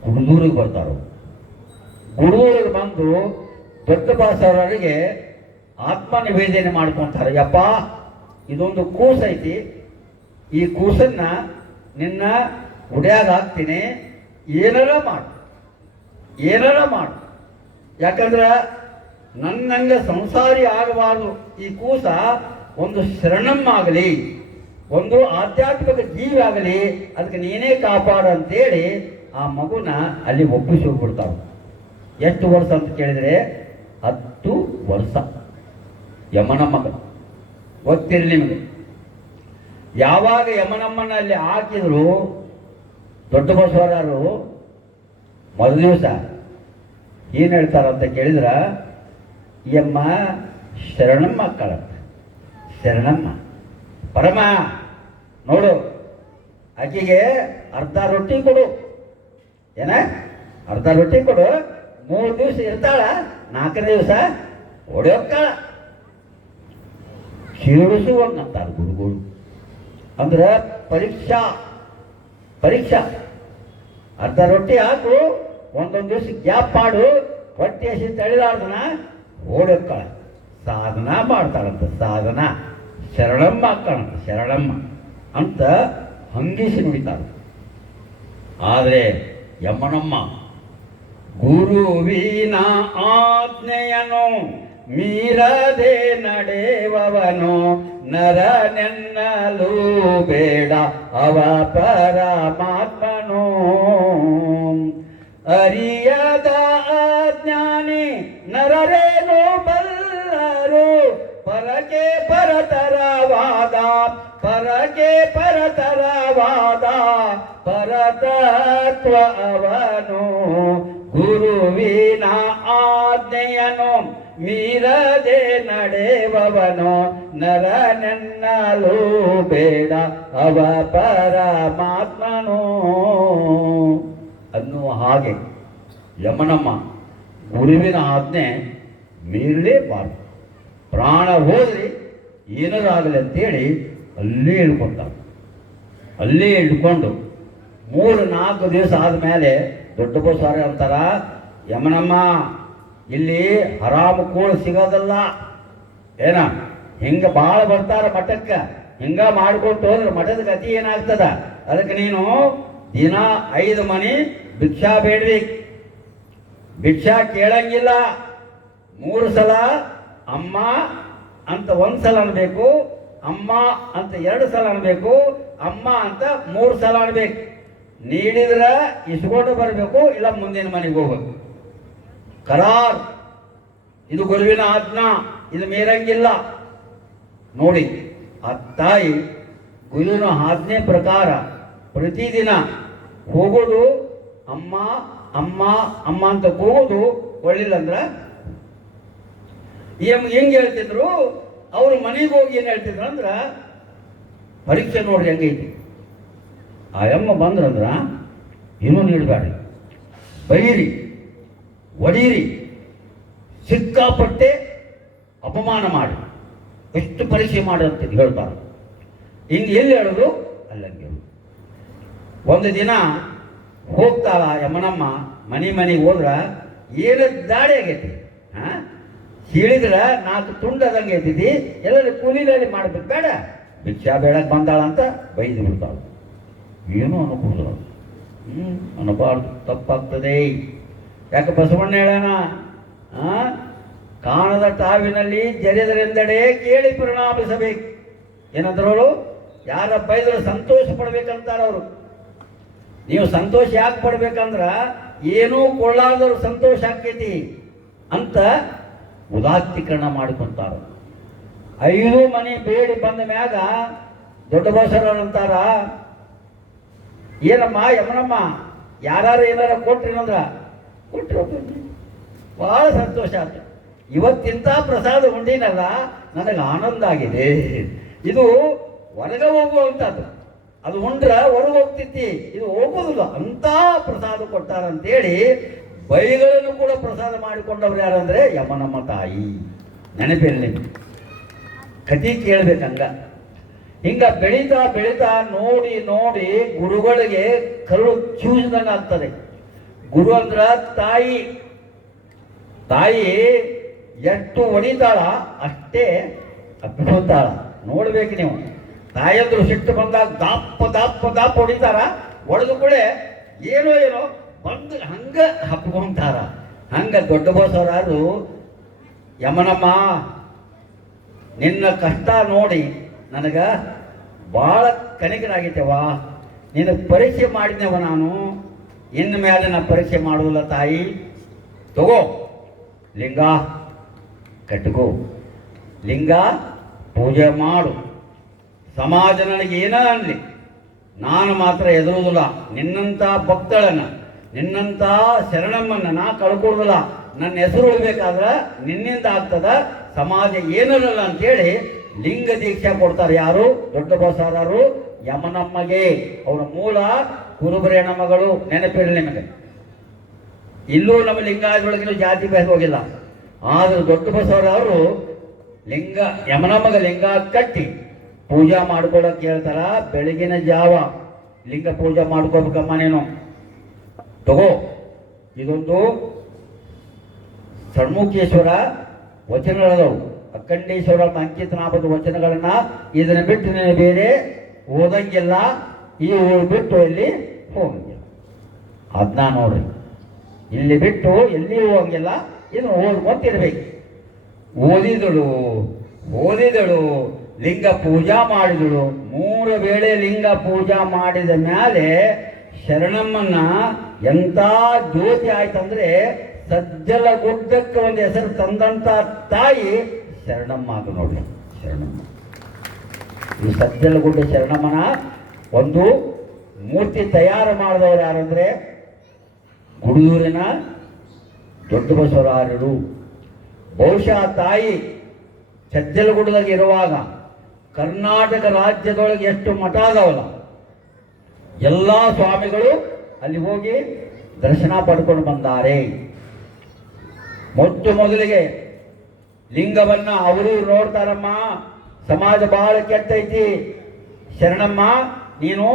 ಗುಡದೂರಿಗೆ ಬರ್ತಾರ. ಗುಡದೂರಿಗೆ ಬಂದು ದೊಡ್ಡ ಬಾಸವರಿಗೆ ಆತ್ಮ ನಿವೇದನೆ ಮಾಡ್ಕೊಂತಾರೆ. ಯಪ್ಪ, ಇದೊಂದು ಕೂಸೈತಿ, ಈ ಕೂಸನ್ನ ನಿನ್ನ ಉಡ್ಯಾಗ ಹಾಕ್ತೀನಿ, ಏನಾರ ಮಾಡು. ಯಾಕಂದ್ರೆ ನನ್ನಂಗ ಸಂಸಾರಿ ಆಗಬಾರ್ದು. ಈ ಕೂಸ ಒಂದು ಶರಣಮ್ಮ ಆಗಲಿ, ಒಂದು ಆಧ್ಯಾತ್ಮಿಕ ಜೀವಿ ಆಗಲಿ, ಅದಕ್ಕೆ ನೀನೇ ಕಾಪಾಡು ಅಂತೇಳಿ ಆ ಮಗುನ ಅಲ್ಲಿ ಒಪ್ಪಿಸಿ ಹೋಗ್ಬಿಡ್ತಾವೆ. ಎಷ್ಟು ವರ್ಷ ಅಂತ ಕೇಳಿದರೆ 10 ವರ್ಷ. ಯಮನಮ್ಮಗ ಗೊತ್ತಿರಲಿ ನಿಮಗೆ. ಯಾವಾಗ ಯಮನಮ್ಮನ ಅಲ್ಲಿ ಹಾಕಿದ್ರು ದೊಡ್ಡ ಬಸವರಾರು ಮೊದಲ ದಿವಸ ಏನು ಹೇಳ್ತಾರಂತ ಕೇಳಿದ್ರ, ಯಮ್ಮ ಶರಣಮ್ಮ ಅಕ್ಕಳಂತ. ಶರಣಮ್ಮ ಪರಮ ನೋಡು, ಆಕೆಗೆ ಅರ್ಧ ರೊಟ್ಟಿ ಕೊಡು, ಅರ್ಧ ರೊಟ್ಟಿ ಕೊಡು, 3 ದಿವಸ ಇರ್ತಾಳ, 4ನೇ ದಿವಸ ಹೊಡೆಯೋಕ್ಕಾಳ. ಕೇಳಿಸುವಂತಾರ ಗುರುಗಳು. ಅಂದ್ರೆ ಪರೀಕ್ಷಾ ಅರ್ಧ ರೊಟ್ಟಿ ಹಾಕು, ಒಂದೊಂದು ದಿವಸ ಗ್ಯಾಪ್ ಮಾಡು, ಹೊಟ್ಟೆ ಹಸಿ ತಳಿಲಾರ್ದನ ಓಡೋಕ್ಕಾಳ. ಸಾಧನ ಮಾಡ್ತಾಳಂತ, ಸಾಧನ. ಶರಣಮ್ಮ ಹಾಕ್ತಾಳಂತ, ಶರಣಮ್ಮ ಅಂತ ಹಂಗಿಸಿ ನುಡಿತಾಳ. ಆದರೆ ಯಮನಮ್ಮ ಗುರುವಿನ ಆಜ್ಞೆಯನು ಮೀರದೆ ನಡೆವವನು, ನರನೆನ್ನಲು ಬೇಡ ಅವ ಪರಮಾತ್ಮನು. ಅರಿಯದ ಅಜ್ಞಾನಿ ನರರೇನು ಬಲ್ಲರು, ಪರಕೆ ಪರತರವಾದ ಪರತತ್ವ ಅವನು. ಗುರುವಿನ ಆಜ್ಞೆಯನು ಮೀರದೆ ನಡೆವವನು, ನರನೆನ್ನಲು ಬೇಡ ಅವ ಪರಮಾತ್ಮನು ಅನ್ನುವ ಹಾಗೆ ಯಮನಮ್ಮ ಗುರುವಿನ ಆಜ್ಞೆ ಮೀರಲೇಬಾರ್ದು. ಪ್ರಾಣ ಹೋದ್ರಿ ಏನಾರಾಗಲಿ ಅಂತೇಳಿ ಅಲ್ಲೇ ಇಳ್ಕೊತಾರೆ. ಅಲ್ಲೇ ಇಳ್ಕೊಂಡು 3-4 ದಿವಸ ಆದಮೇಲೆ ದೊಡ್ಡ ಬಸವರ ಅಂತಾರ, ಯಮನಮ್ಮ ಇಲ್ಲಿ ಹರಾಮ ಕೂಳು ಸಿಗೋದಲ್ಲ, ಏನ ಹಿಂಗೆ ಭಾಳ ಬರ್ತಾರ ಮಠಕ್ಕೆ, ಹಿಂಗ ಮಾಡ್ಕೊಟ್ಟು ಹೋದ್ರೆ ಮಠದ ಗತಿ ಏನಾಗ್ತದ. ಅದಕ್ಕೆ ನೀನು ದಿನ 5 ಮನೆ ಭಿಕ್ಷಾ ಬೇಡ್ಬೇಕು. ಭಿಕ್ಷಾ ಕೇಳಂಗಿಲ್ಲ. 3 ಸಲ ಅಮ್ಮ ಅಂತ 1 ಸಲ ಅನ್ಬೇಕು, ಅಮ್ಮ ಅಂತ 2 ಸಲ ಅನ್ಬೇಕು, ಅಮ್ಮ ಅಂತ 3 ಸಲ ಅನ್ಬೇಕು. ನೀಡಿದ್ರೆ ಇಸ್ಕೊಂಡು ಬರಬೇಕು, ಇಲ್ಲ ಮುಂದಿನ ಮನೆಗೆ ಹೋಗ್ಬೇಕು. ಕರಾರ್. ಇದು ಗುರುವಿನ ಆಜ್ಞಾ, ಇದು ಮೀರಂಗಿಲ್ಲ. ನೋಡಿ, ಆ ತಾಯಿ ಗುರುವಿನ ಆಜ್ಞೆ ಪ್ರಕಾರ ಪ್ರತಿದಿನ ಹೋಗೋದು, ಅಮ್ಮ ಅಮ್ಮ ಅಮ್ಮ ಅಂತ ಹೋಗೋದು. ಒಳ್ಳಿಲ್ಲ ಅಂದ್ರೆ ಹೆಂಗೆ ಹೇಳ್ತಿದ್ರು ಅವರು, ಮನೆಗೆ ಹೋಗಿ ಏನು ಹೇಳ್ತಿದ್ರು ಅಂದ್ರೆ, ಪರೀಕ್ಷೆ ನೋಡ್ರಿ ಹೆಂಗೈತಿ. ಆ ಅಮ್ಮ ಬಂದ್ರಂದ್ರ ಏನೂ ನೀಡಬೇಡಿ, ಬೈರಿ, ಒಡೀರಿ, ಸಿಕ್ಕಾಪಟ್ಟೆ ಅಪಮಾನ ಮಾಡಿ, ಎಷ್ಟು ಪರೀಕ್ಷೆ ಮಾಡಂತ ಹೇಳ್ತಾರೆ. ಹಿಂಗೆ ಎಲ್ಲಿ ಹೇಳೋದು ಅಲ್ಲಂಗೆ. ಒಂದು ದಿನ ಹೋಗ್ತಾಳ ಯಮನಮ್ಮ ಮನೆಗೆ ಹೋದ್ರ ಏನು ದಾಡಿ ಆಗೈತಿ. ಹೇಳಿದ್ರೆ 4 ತುಂಡದಂಗೆ ಐತಿದ್ದಿ, ಎಲ್ಲರೂ ಕೂಲಿಯಲ್ಲಿ ಮಾಡ್ಬೇಕು, ಬೇಡ ಭಿಕ್ಷಾ ಬೇಡಕ್ಕೆ ಬಂದಾಳ ಅಂತ ಬೈದು ಬಿಡ್ತಾಳೆ. ಏನೂ ಅನ್ಕೂಡ್ದು, ಅನ್ನಬಾರ್ದು, ತಪ್ಪಾಗ್ತದೆ. ಯಾಕೆ ಬಸವಣ್ಣ ಹೇಳೋಣ, ಕಾಣದ ಟಾವಿನಲ್ಲಿ ಜರಿದರೆಂದೆಡೆ ಕೇಳಿ ಪರಿಣಾಮಿಸಬೇಕು. ಏನಂದ್ರವಳು, ಯಾರ ಬೈದ್ರು ಸಂತೋಷ ಪಡ್ಬೇಕಂತಾರ ಅವರು. ನೀವು ಸಂತೋಷ ಯಾಕೆ ಪಡ್ಬೇಕಂದ್ರ ಏನೂ ಕೊಳ್ಳಾರ್ದವ್ರು ಸಂತೋಷ ಆಕ್ಕೈತಿ ಅಂತ ಉದಾತ್ತೀಕರಣ ಮಾಡ್ಕೊಂತಾರ. 5 ಮನೆ ಬೇಡಿ ಬಂದ ಮ್ಯಾಗ ದೊಡ್ಡ ಬಸವಣ್ಣ ಅಂತಾರ, ಏನಮ್ಮ ಯಮನಮ್ಮ ಯಾರು ಏನಾರ ಕೊಟ್ರಿನಂದ್ರ ಕೊಟ್ಟರು, ಬಹಳ ಸಂತೋಷ ಆಯ್ತು. ಇವತ್ತಿಂತ ಪ್ರಸಾದ ಉಂಡಿನಲ್ಲ ನನಗೆ ಆನಂದ ಆಗಿದೆ. ಇದು ಹೊರಗೆ ಹೋಗುವಂಥದ್ದು, ಅದು ಉಂಡ್ರ ಹೊರಗೆ ಹೋಗ್ತಿತ್ತಿ, ಇದು ಹೋಗೋದಿಲ್ಲ ಅಂತ ಪ್ರಸಾದ ಕೊಟ್ಟಾರಂತೇಳಿ ಬೈಗಳನ್ನು ಕೂಡ ಪ್ರಸಾದ ಮಾಡಿಕೊಂಡವ್ರು ಯಾರಂದ್ರೆ ಯಮನಮ್ಮ ತಾಯಿ. ನೆನಪಿರಲಿ, ಕತಿ ಕೇಳ್ಬೇಕಂಗ. ಹಿಂಗ ಬೆಳೀತಾ ಬೆಳೀತಾ ನೋಡಿ ನೋಡಿ ಗುರುಗಳಿಗೆ ಕರುಳು ಚೂಸಿದಂಗ ಆಗ್ತದೆ. ಗುರು ಅಂದ್ರ ತಾಯಿ. ತಾಯಿ ಎಷ್ಟು ಹೊಡಿತಾಳ ಅಷ್ಟೇ ಅಪ್ಪಿಕೊಂತಾಳ. ನೋಡ್ಬೇಕು ನೀವು, ತಾಯಂದ್ರು ಸಿಟ್ಟು ಬಂದಾಗ ದಾಪ ದಾಪ ದಾಪ ಹೊಡಿತಾರ, ಹೊಡೆದು ಕೂಡ ಏನೋ ಏನೋ ಬಂದು ಹಂಗ ಹಪ್ಕೊಂತಾರ. ಹಂಗ ದೊಡ್ಡ ಬಸವರಾರು ಯಮನಮ್ಮ ನಿನ್ನ ಕಷ್ಟ ನೋಡಿ ನನಗ ಭಾಳ ಕನಿಕರಾಗಿತ್ತೇವ, ನಿನ್ನ ಪರೀಕ್ಷೆ ಮಾಡಿದೆವ ನಾನು, ಇನ್ನು ಮೇಲೆ ನಾ ಪರೀಕ್ಷೆ ಮಾಡುವುದಿಲ್ಲ ತಾಯಿ. ತಗೋ ಲಿಂಗ ಕಟ್ಕೋ, ಲಿಂಗ ಪೂಜೆ ಮಾಡು, ಸಮಾಜ ನನಗೆ ಏನ ಅನ್ನಲಿ ನಾನು ಮಾತ್ರ ಎದುರುವುದಿಲ್ಲ. ನಿನ್ನಂಥ ಭಕ್ತಳನ್ನ, ನಿನ್ನಂಥ ಶರಣಮ್ಮನ್ನ ನಾ ಕಳ್ಕೊಡುದಿಲ್ಲ. ನನ್ನ ಹೆಸರು ಉಳ್ಬೇಕಾದ್ರೆ ನಿನ್ನಿಂದ ಆಗ್ತದ, ಸಮಾಜ ಏನಲ್ಲ ಅಂತೇಳಿ ಲಿಂಗ ದೀಕ್ಷೆ ಕೊಡ್ತಾರೆ. ಯಾರು? ದೊಡ್ಡ ಬಸವರಾರು ಯಮನಮ್ಮಗೆ. ಅವರ ಮೂಲ ಕುರುಬರೇಣ ಮಗಳು. ನೆನಪಿರಲಿ ನಿಮಗೆ. ಇಲ್ಲೂ ನಮ್ಮ ಲಿಂಗಾಯದೊಳಗಿನ ಜಾತಿ ಭೇದ ಹೋಗಿಲ್ಲ. ಆದ್ರೆ ದೊಡ್ಡ ಬಸವರಾರು ಲಿಂಗ ಯಮನಮ್ಮಗ ಲಿಂಗ ಕಟ್ಟಿ ಪೂಜಾ ಮಾಡ್ಕೊಳಕ್ ಹೇಳ್ತಾರ. ಬೆಳಗಿನ ಜಾವ ಲಿಂಗ ಪೂಜೆ ಮಾಡ್ಕೋಬೇಕಮ್ಮ ನೀನು, ತಗೋ. ಇದೊಂದು ಷಣ್ಮುಖೇಶ್ವರ ವಚನಗಳದವು, ಅಖಂಡೇಶ್ವರ ಅಂಕಿತನಾಭದ ವಚನಗಳನ್ನ. ಇದನ್ನ ಬಿಟ್ಟು ನೀನು ಬೇರೆ ಓದಂಗಿಲ್ಲ, ಈ ಊರು ಬಿಟ್ಟು ಎಲ್ಲಿ ಹೋಗಂಗಿಲ್ಲ. ಅದನ್ನ ನೋಡ್ರಿ, ಇಲ್ಲಿ ಬಿಟ್ಟು ಎಲ್ಲಿ ಹೋಗಂಗಿಲ್ಲ, ಇದು ಓದ್ಕೊಂತಿರ್ಬೇಕು. ಓದಿದಳು ಓದಿದಳು ಲಿಂಗ ಪೂಜಾ ಮಾಡಿದಳು. 3 ವೇಳೆ ಲಿಂಗ ಪೂಜಾ ಮಾಡಿದ ಮೇಲೆ ಶರಣಮ್ಮನ್ನ ಎಂಥ ಜ್ಯೋತಿ ಆಯ್ತಂದ್ರೆ ಸಜ್ಜಲ ಗುಡ್ಡಕ್ಕೆ ಒಂದು ಹೆಸರು ತಂದಂತ ತಾಯಿ ಶರಣಮ್ಮ. ಅದು ನೋಡ್ರಿ, ಶರಣಮ್ಮ. ಈ ಸಜ್ಜಲ ಗುಡ್ಡ ಶರಣಮ್ಮನ ಒಂದು ಮೂರ್ತಿ ತಯಾರು ಮಾಡಿದವರು ಯಾರಂದ್ರೆ ಗುಡೂರಿನ ದೊಡ್ಡ ಬಸವರಾಯರು. ಬಹುಶಃ ತಾಯಿ ಸಜ್ಜಲಗುಡ್ಡದಾಗ ಇರುವಾಗ ಕರ್ನಾಟಕ ರಾಜ್ಯದೊಳಗೆ ಎಷ್ಟು ಮಠ ಅದಾವಲ್ಲ, ಎಲ್ಲ ಸ್ವಾಮಿಗಳು ಅಲ್ಲಿ ಹೋಗಿ ದರ್ಶನ ಪಡ್ಕೊಂಡು ಬಂದಾರೆ. ಮೊದಲಿಗೆ ಲಿಂಗವನ್ನ ಅವರು ನೋಡ್ತಾರಮ್ಮ, ಸಮಾಜ ಬಹಳ ಕೆಟ್ಟೈತಿ, ಶರಣಮ್ಮ ನೀನು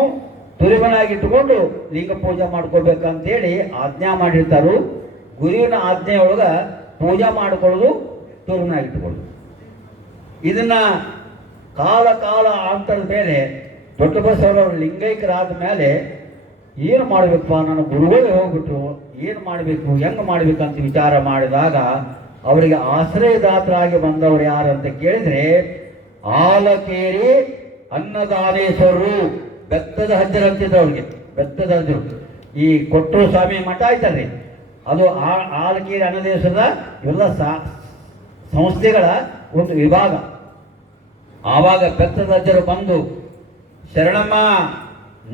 ತುರಿವನಾಗಿಟ್ಟುಕೊಂಡು ಲಿಂಗ ಪೂಜೆ ಮಾಡ್ಕೋಬೇಕಂತೇಳಿ ಆಜ್ಞಾ ಮಾಡಿರ್ತಾರು. ಗುರುವಿನ ಆಜ್ಞೆಯೊಳಗ ಪೂಜೆ ಮಾಡಿಕೊಳ್ಳೋದು, ತುರಿವನಾಗಿಟ್ಟುಕೊಳ್ಳೋದು. ಇದನ್ನ ಕಾಲ ಕಾಲ ಅಂತದ ಮೇಲೆ ದೊಡ್ಡ ಬಸವರವರು ಲಿಂಗೈಕ್ಯರಾದ ಮೇಲೆ ಏನು ಮಾಡಬೇಕಪ್ಪ, ನನ್ನ ಗುರುಗಳೇ ಹೋಗ್ಬಿಟ್ರು, ಏನು ಮಾಡಬೇಕು, ಹೆಂಗೆ ಮಾಡ್ಬೇಕಂತ ವಿಚಾರ ಮಾಡಿದಾಗ ಅವರಿಗೆ ಆಶ್ರಯದಾತರಾಗಿ ಬಂದವರು ಯಾರಂತ ಕೇಳಿದ್ರೆ ಆಲಕೇರಿ ಅನ್ನದಾನೇಶ್ವರರು. ಬೆತ್ತದ ಹಜ್ಜರು ಅಂತಿದ್ರು ಅವ್ರಿಗೆ, ಬೆತ್ತದ ಹಜ್ಜರು. ಈ ಕೊಟ್ಟೂರು ಸ್ವಾಮಿ ಮಠ ಆಯ್ತಲ್ರಿ, ಅದು ಆಲಕೇರಿ ಅನ್ನದೇಶ್ವರದ ಇವೆಲ್ಲ ಸಂಸ್ಥೆಗಳ ಒಂದು ವಿಭಾಗ. ಆವಾಗ ಬೆತ್ತದ ಹಜ್ಜರು ಬಂದು, ಶರಣಮ್ಮ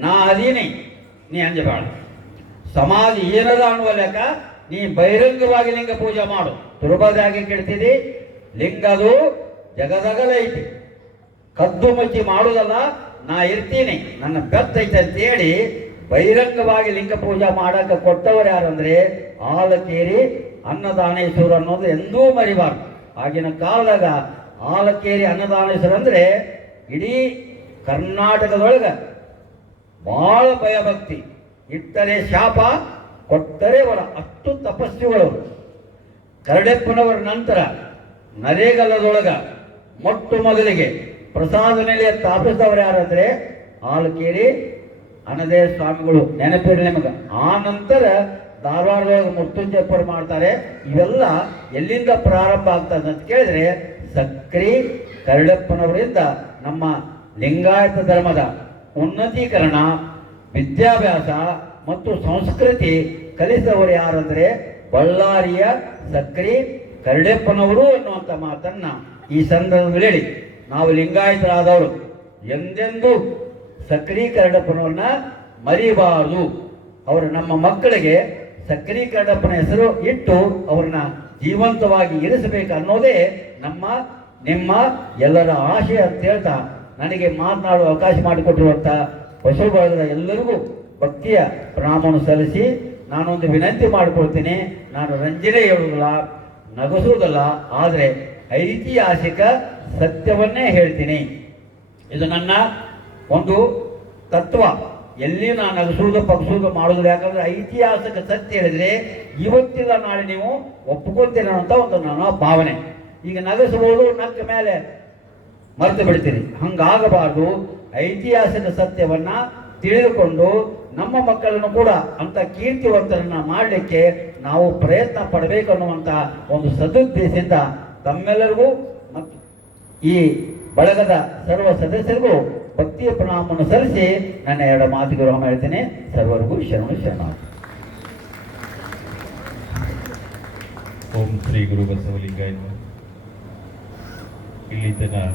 ನಾ ಅದೀನಿ, ನೀ ಅಂಜಬೇಡ, ಸಮಾಜ ಏನದ ಅನ್ನುವ ಲೆಕ್ಕ ನೀ ಬಹಿರಂಗವಾಗಿ ಲಿಂಗ ಪೂಜೆ ಮಾಡು. ತುರುಬದಾಗಿ ಕೆಡ್ತಿದಿ, ಲಿಂಗ ಅದು ಜಗದಗಲ ಐತಿ, ಕದ್ದು ಮುಚ್ಚಿ ಮಾಡುವುದಲ್ಲ, ನಾ ಇರ್ತೀನಿ, ನನ್ನ ಬೆತ್ತೈತೆ ಅಂತೇಳಿ ಬಹಿರಂಗವಾಗಿ ಲಿಂಗ ಪೂಜೆ ಮಾಡಕ್ಕೆ ಕೊಟ್ಟವರು ಯಾರಂದ್ರೆ ಆಲಕೇರಿ ಅನ್ನದಾನೇಶ್ವರ ಅನ್ನೋದು ಎಂದೂ ಮರಿಬಾರ್ದು. ಆಗಿನ ಕಾಲದಾಗ ಆಲಕೇರಿ ಅನ್ನದಾನೇಶ್ವರ ಅಂದ್ರೆ ಇಡೀ ಕರ್ನಾಟಕದೊಳಗೆ ಬಹಳ ಭಯಭಕ್ತಿ, ಇಟ್ಟರೆ ಶಾಪ ಕೊಟ್ಟರೆ ವರ, ಅಷ್ಟು ತಪಸ್ವಿಗಳು. ಕರಡೆಪ್ಪನವರ ನಂತರ ನರೇಗಲದೊಳಗ ಮೊದಲಿಗೆ ಪ್ರಸಾದ ನಿಲಯ ಸ್ಥಾಪಿಸಿದವರು ಯಾರಂದ್ರೆ ಆಲಕೇರಿ ಅನ್ನದೇ ಸ್ವಾಮಿಗಳು. ನೆನಪಿರಲಿ ನಿಮಗೆ. ಆ ನಂತರ ಧಾರವಾಡದೊಳಗೆ ಮೃತ್ಯುಂಜಯಪುರ ಮಾಡ್ತಾರೆ. ಇವೆಲ್ಲ ಎಲ್ಲಿಂದ ಪ್ರಾರಂಭ ಆಗ್ತದೆ ಅಂತ ಕೇಳಿದ್ರೆ ಸಕ್ರಿ ಕರಡಪ್ಪನವರಿಂದ ನಮ್ಮ ಲಿಂಗಾಯತ ಧರ್ಮದ ಉನ್ನತೀಕರಣ, ವಿದ್ಯಾಭ್ಯಾಸ, ಮತ್ತು ಸಂಸ್ಕೃತಿ ಕಲಿಸಿದವರು ಯಾರಂದ್ರೆ ಬಳ್ಳಾರಿಯ ಸಕ್ರಿ ಕರಡೆಪ್ಪನವರು ಅನ್ನುವಂಥ ಮಾತನ್ನ ಈ ಸಂದರ್ಭದಲ್ಲಿ ಹೇಳಿ, ನಾವು ಲಿಂಗಾಯತರಾದವರು ಎಂದೆಂದೂ ಸಕ್ರಿ ಕರಡಪ್ಪನವ್ರನ್ನ ಮರಿಬಾರದು. ಅವರು ನಮ್ಮ ಮಕ್ಕಳಿಗೆ ಸಕ್ರಿ ಕರಡಪ್ಪನ ಹೆಸರು ಇಟ್ಟು ಅವ್ರನ್ನ ಜೀವಂತವಾಗಿ ಇರಿಸಬೇಕು ಅನ್ನೋದೇ ನಿಮ್ಮ ಎಲ್ಲರ ಆಶಯ ಅಂತ ಹೇಳ್ತಾ ನನಗೆ ಮಾತನಾಡುವ ಅವಕಾಶ ಮಾಡಿಕೊಟ್ಟಿರುವಂಥ ಬಸವ ಬಳಗದ ಎಲ್ಲರಿಗೂ ಭಕ್ತಿಯ ಪ್ರಣಾಮವನ್ನು ಸಲ್ಲಿಸಿ ನಾನೊಂದು ವಿನಂತಿ ಮಾಡಿಕೊಳ್ತೀನಿ. ನಾನು ರಂಜನೆ ಹೇಳುವುದಿಲ್ಲ, ನಗಸುವುದಲ್ಲ, ಆದರೆ ಐತಿಹಾಸಿಕ ಸತ್ಯವನ್ನೇ ಹೇಳ್ತೀನಿ. ಇದು ನನ್ನ ಒಂದು ತತ್ವ. ಎಲ್ಲಿ ನಾನು ನಗಸುವುದು ಪಗಿಸುವುದು ಮಾಡೋದಿಲ್ಲ. ಯಾಕಂದ್ರೆ ಐತಿಹಾಸಿಕ ಸತ್ಯ ಹೇಳಿದ್ರೆ ಇವತ್ತಿಲ್ಲ ನಾಳೆ ನೀವು ಒಪ್ಪಿಕೊಂತೀರ ಅಂತ ಒಂದು ನನ್ನ ಭಾವನೆ. ಈಗ ನಗಸಬಹುದು, ನಕ್ಕ ಮೇಲೆ ಮರೆತು ಬಿಡ್ತೀನಿ. ಹಂಗಾಗಬಾರ್ದು. ಐತಿಹಾಸಿಕ ಸತ್ಯವನ್ನ ತಿಳಿದುಕೊಂಡು ನಮ್ಮ ಮಕ್ಕಳನ್ನು ಕೂಡ ಅಂತ ಕೀರ್ತಿವಂತರನ್ನ ಮಾಡಲಿಕ್ಕೆ ನಾವು ಪ್ರಯತ್ನ ಪಡಬೇಕು ಅನ್ನುವಂಥ ಒಂದು ಸದುದ್ದೇಶದಿಂದ ತಮ್ಮೆಲ್ಲರಿಗೂ ಮತ್ತು ಈ ಬಳಗದ ಸರ್ವ ಸದಸ್ಯರಿಗೂ ಭಕ್ತಿಯ ಪ್ರಣಾಮವನ್ನು ಸಲ್ಲಿಸಿ ನನ್ನ ಎರಡು ಮಾತುಗಳು ಹೇಳ್ತೇನೆ. ಸರ್ವರಿಗೂ ಶರಣು ಶರಣಾರ್ಥಿ. ಓಂ ಶ್ರೀ ಗುರು ಬಸವಲಿಂಗಾಯ. ಇಲ್ಲಿ ತನ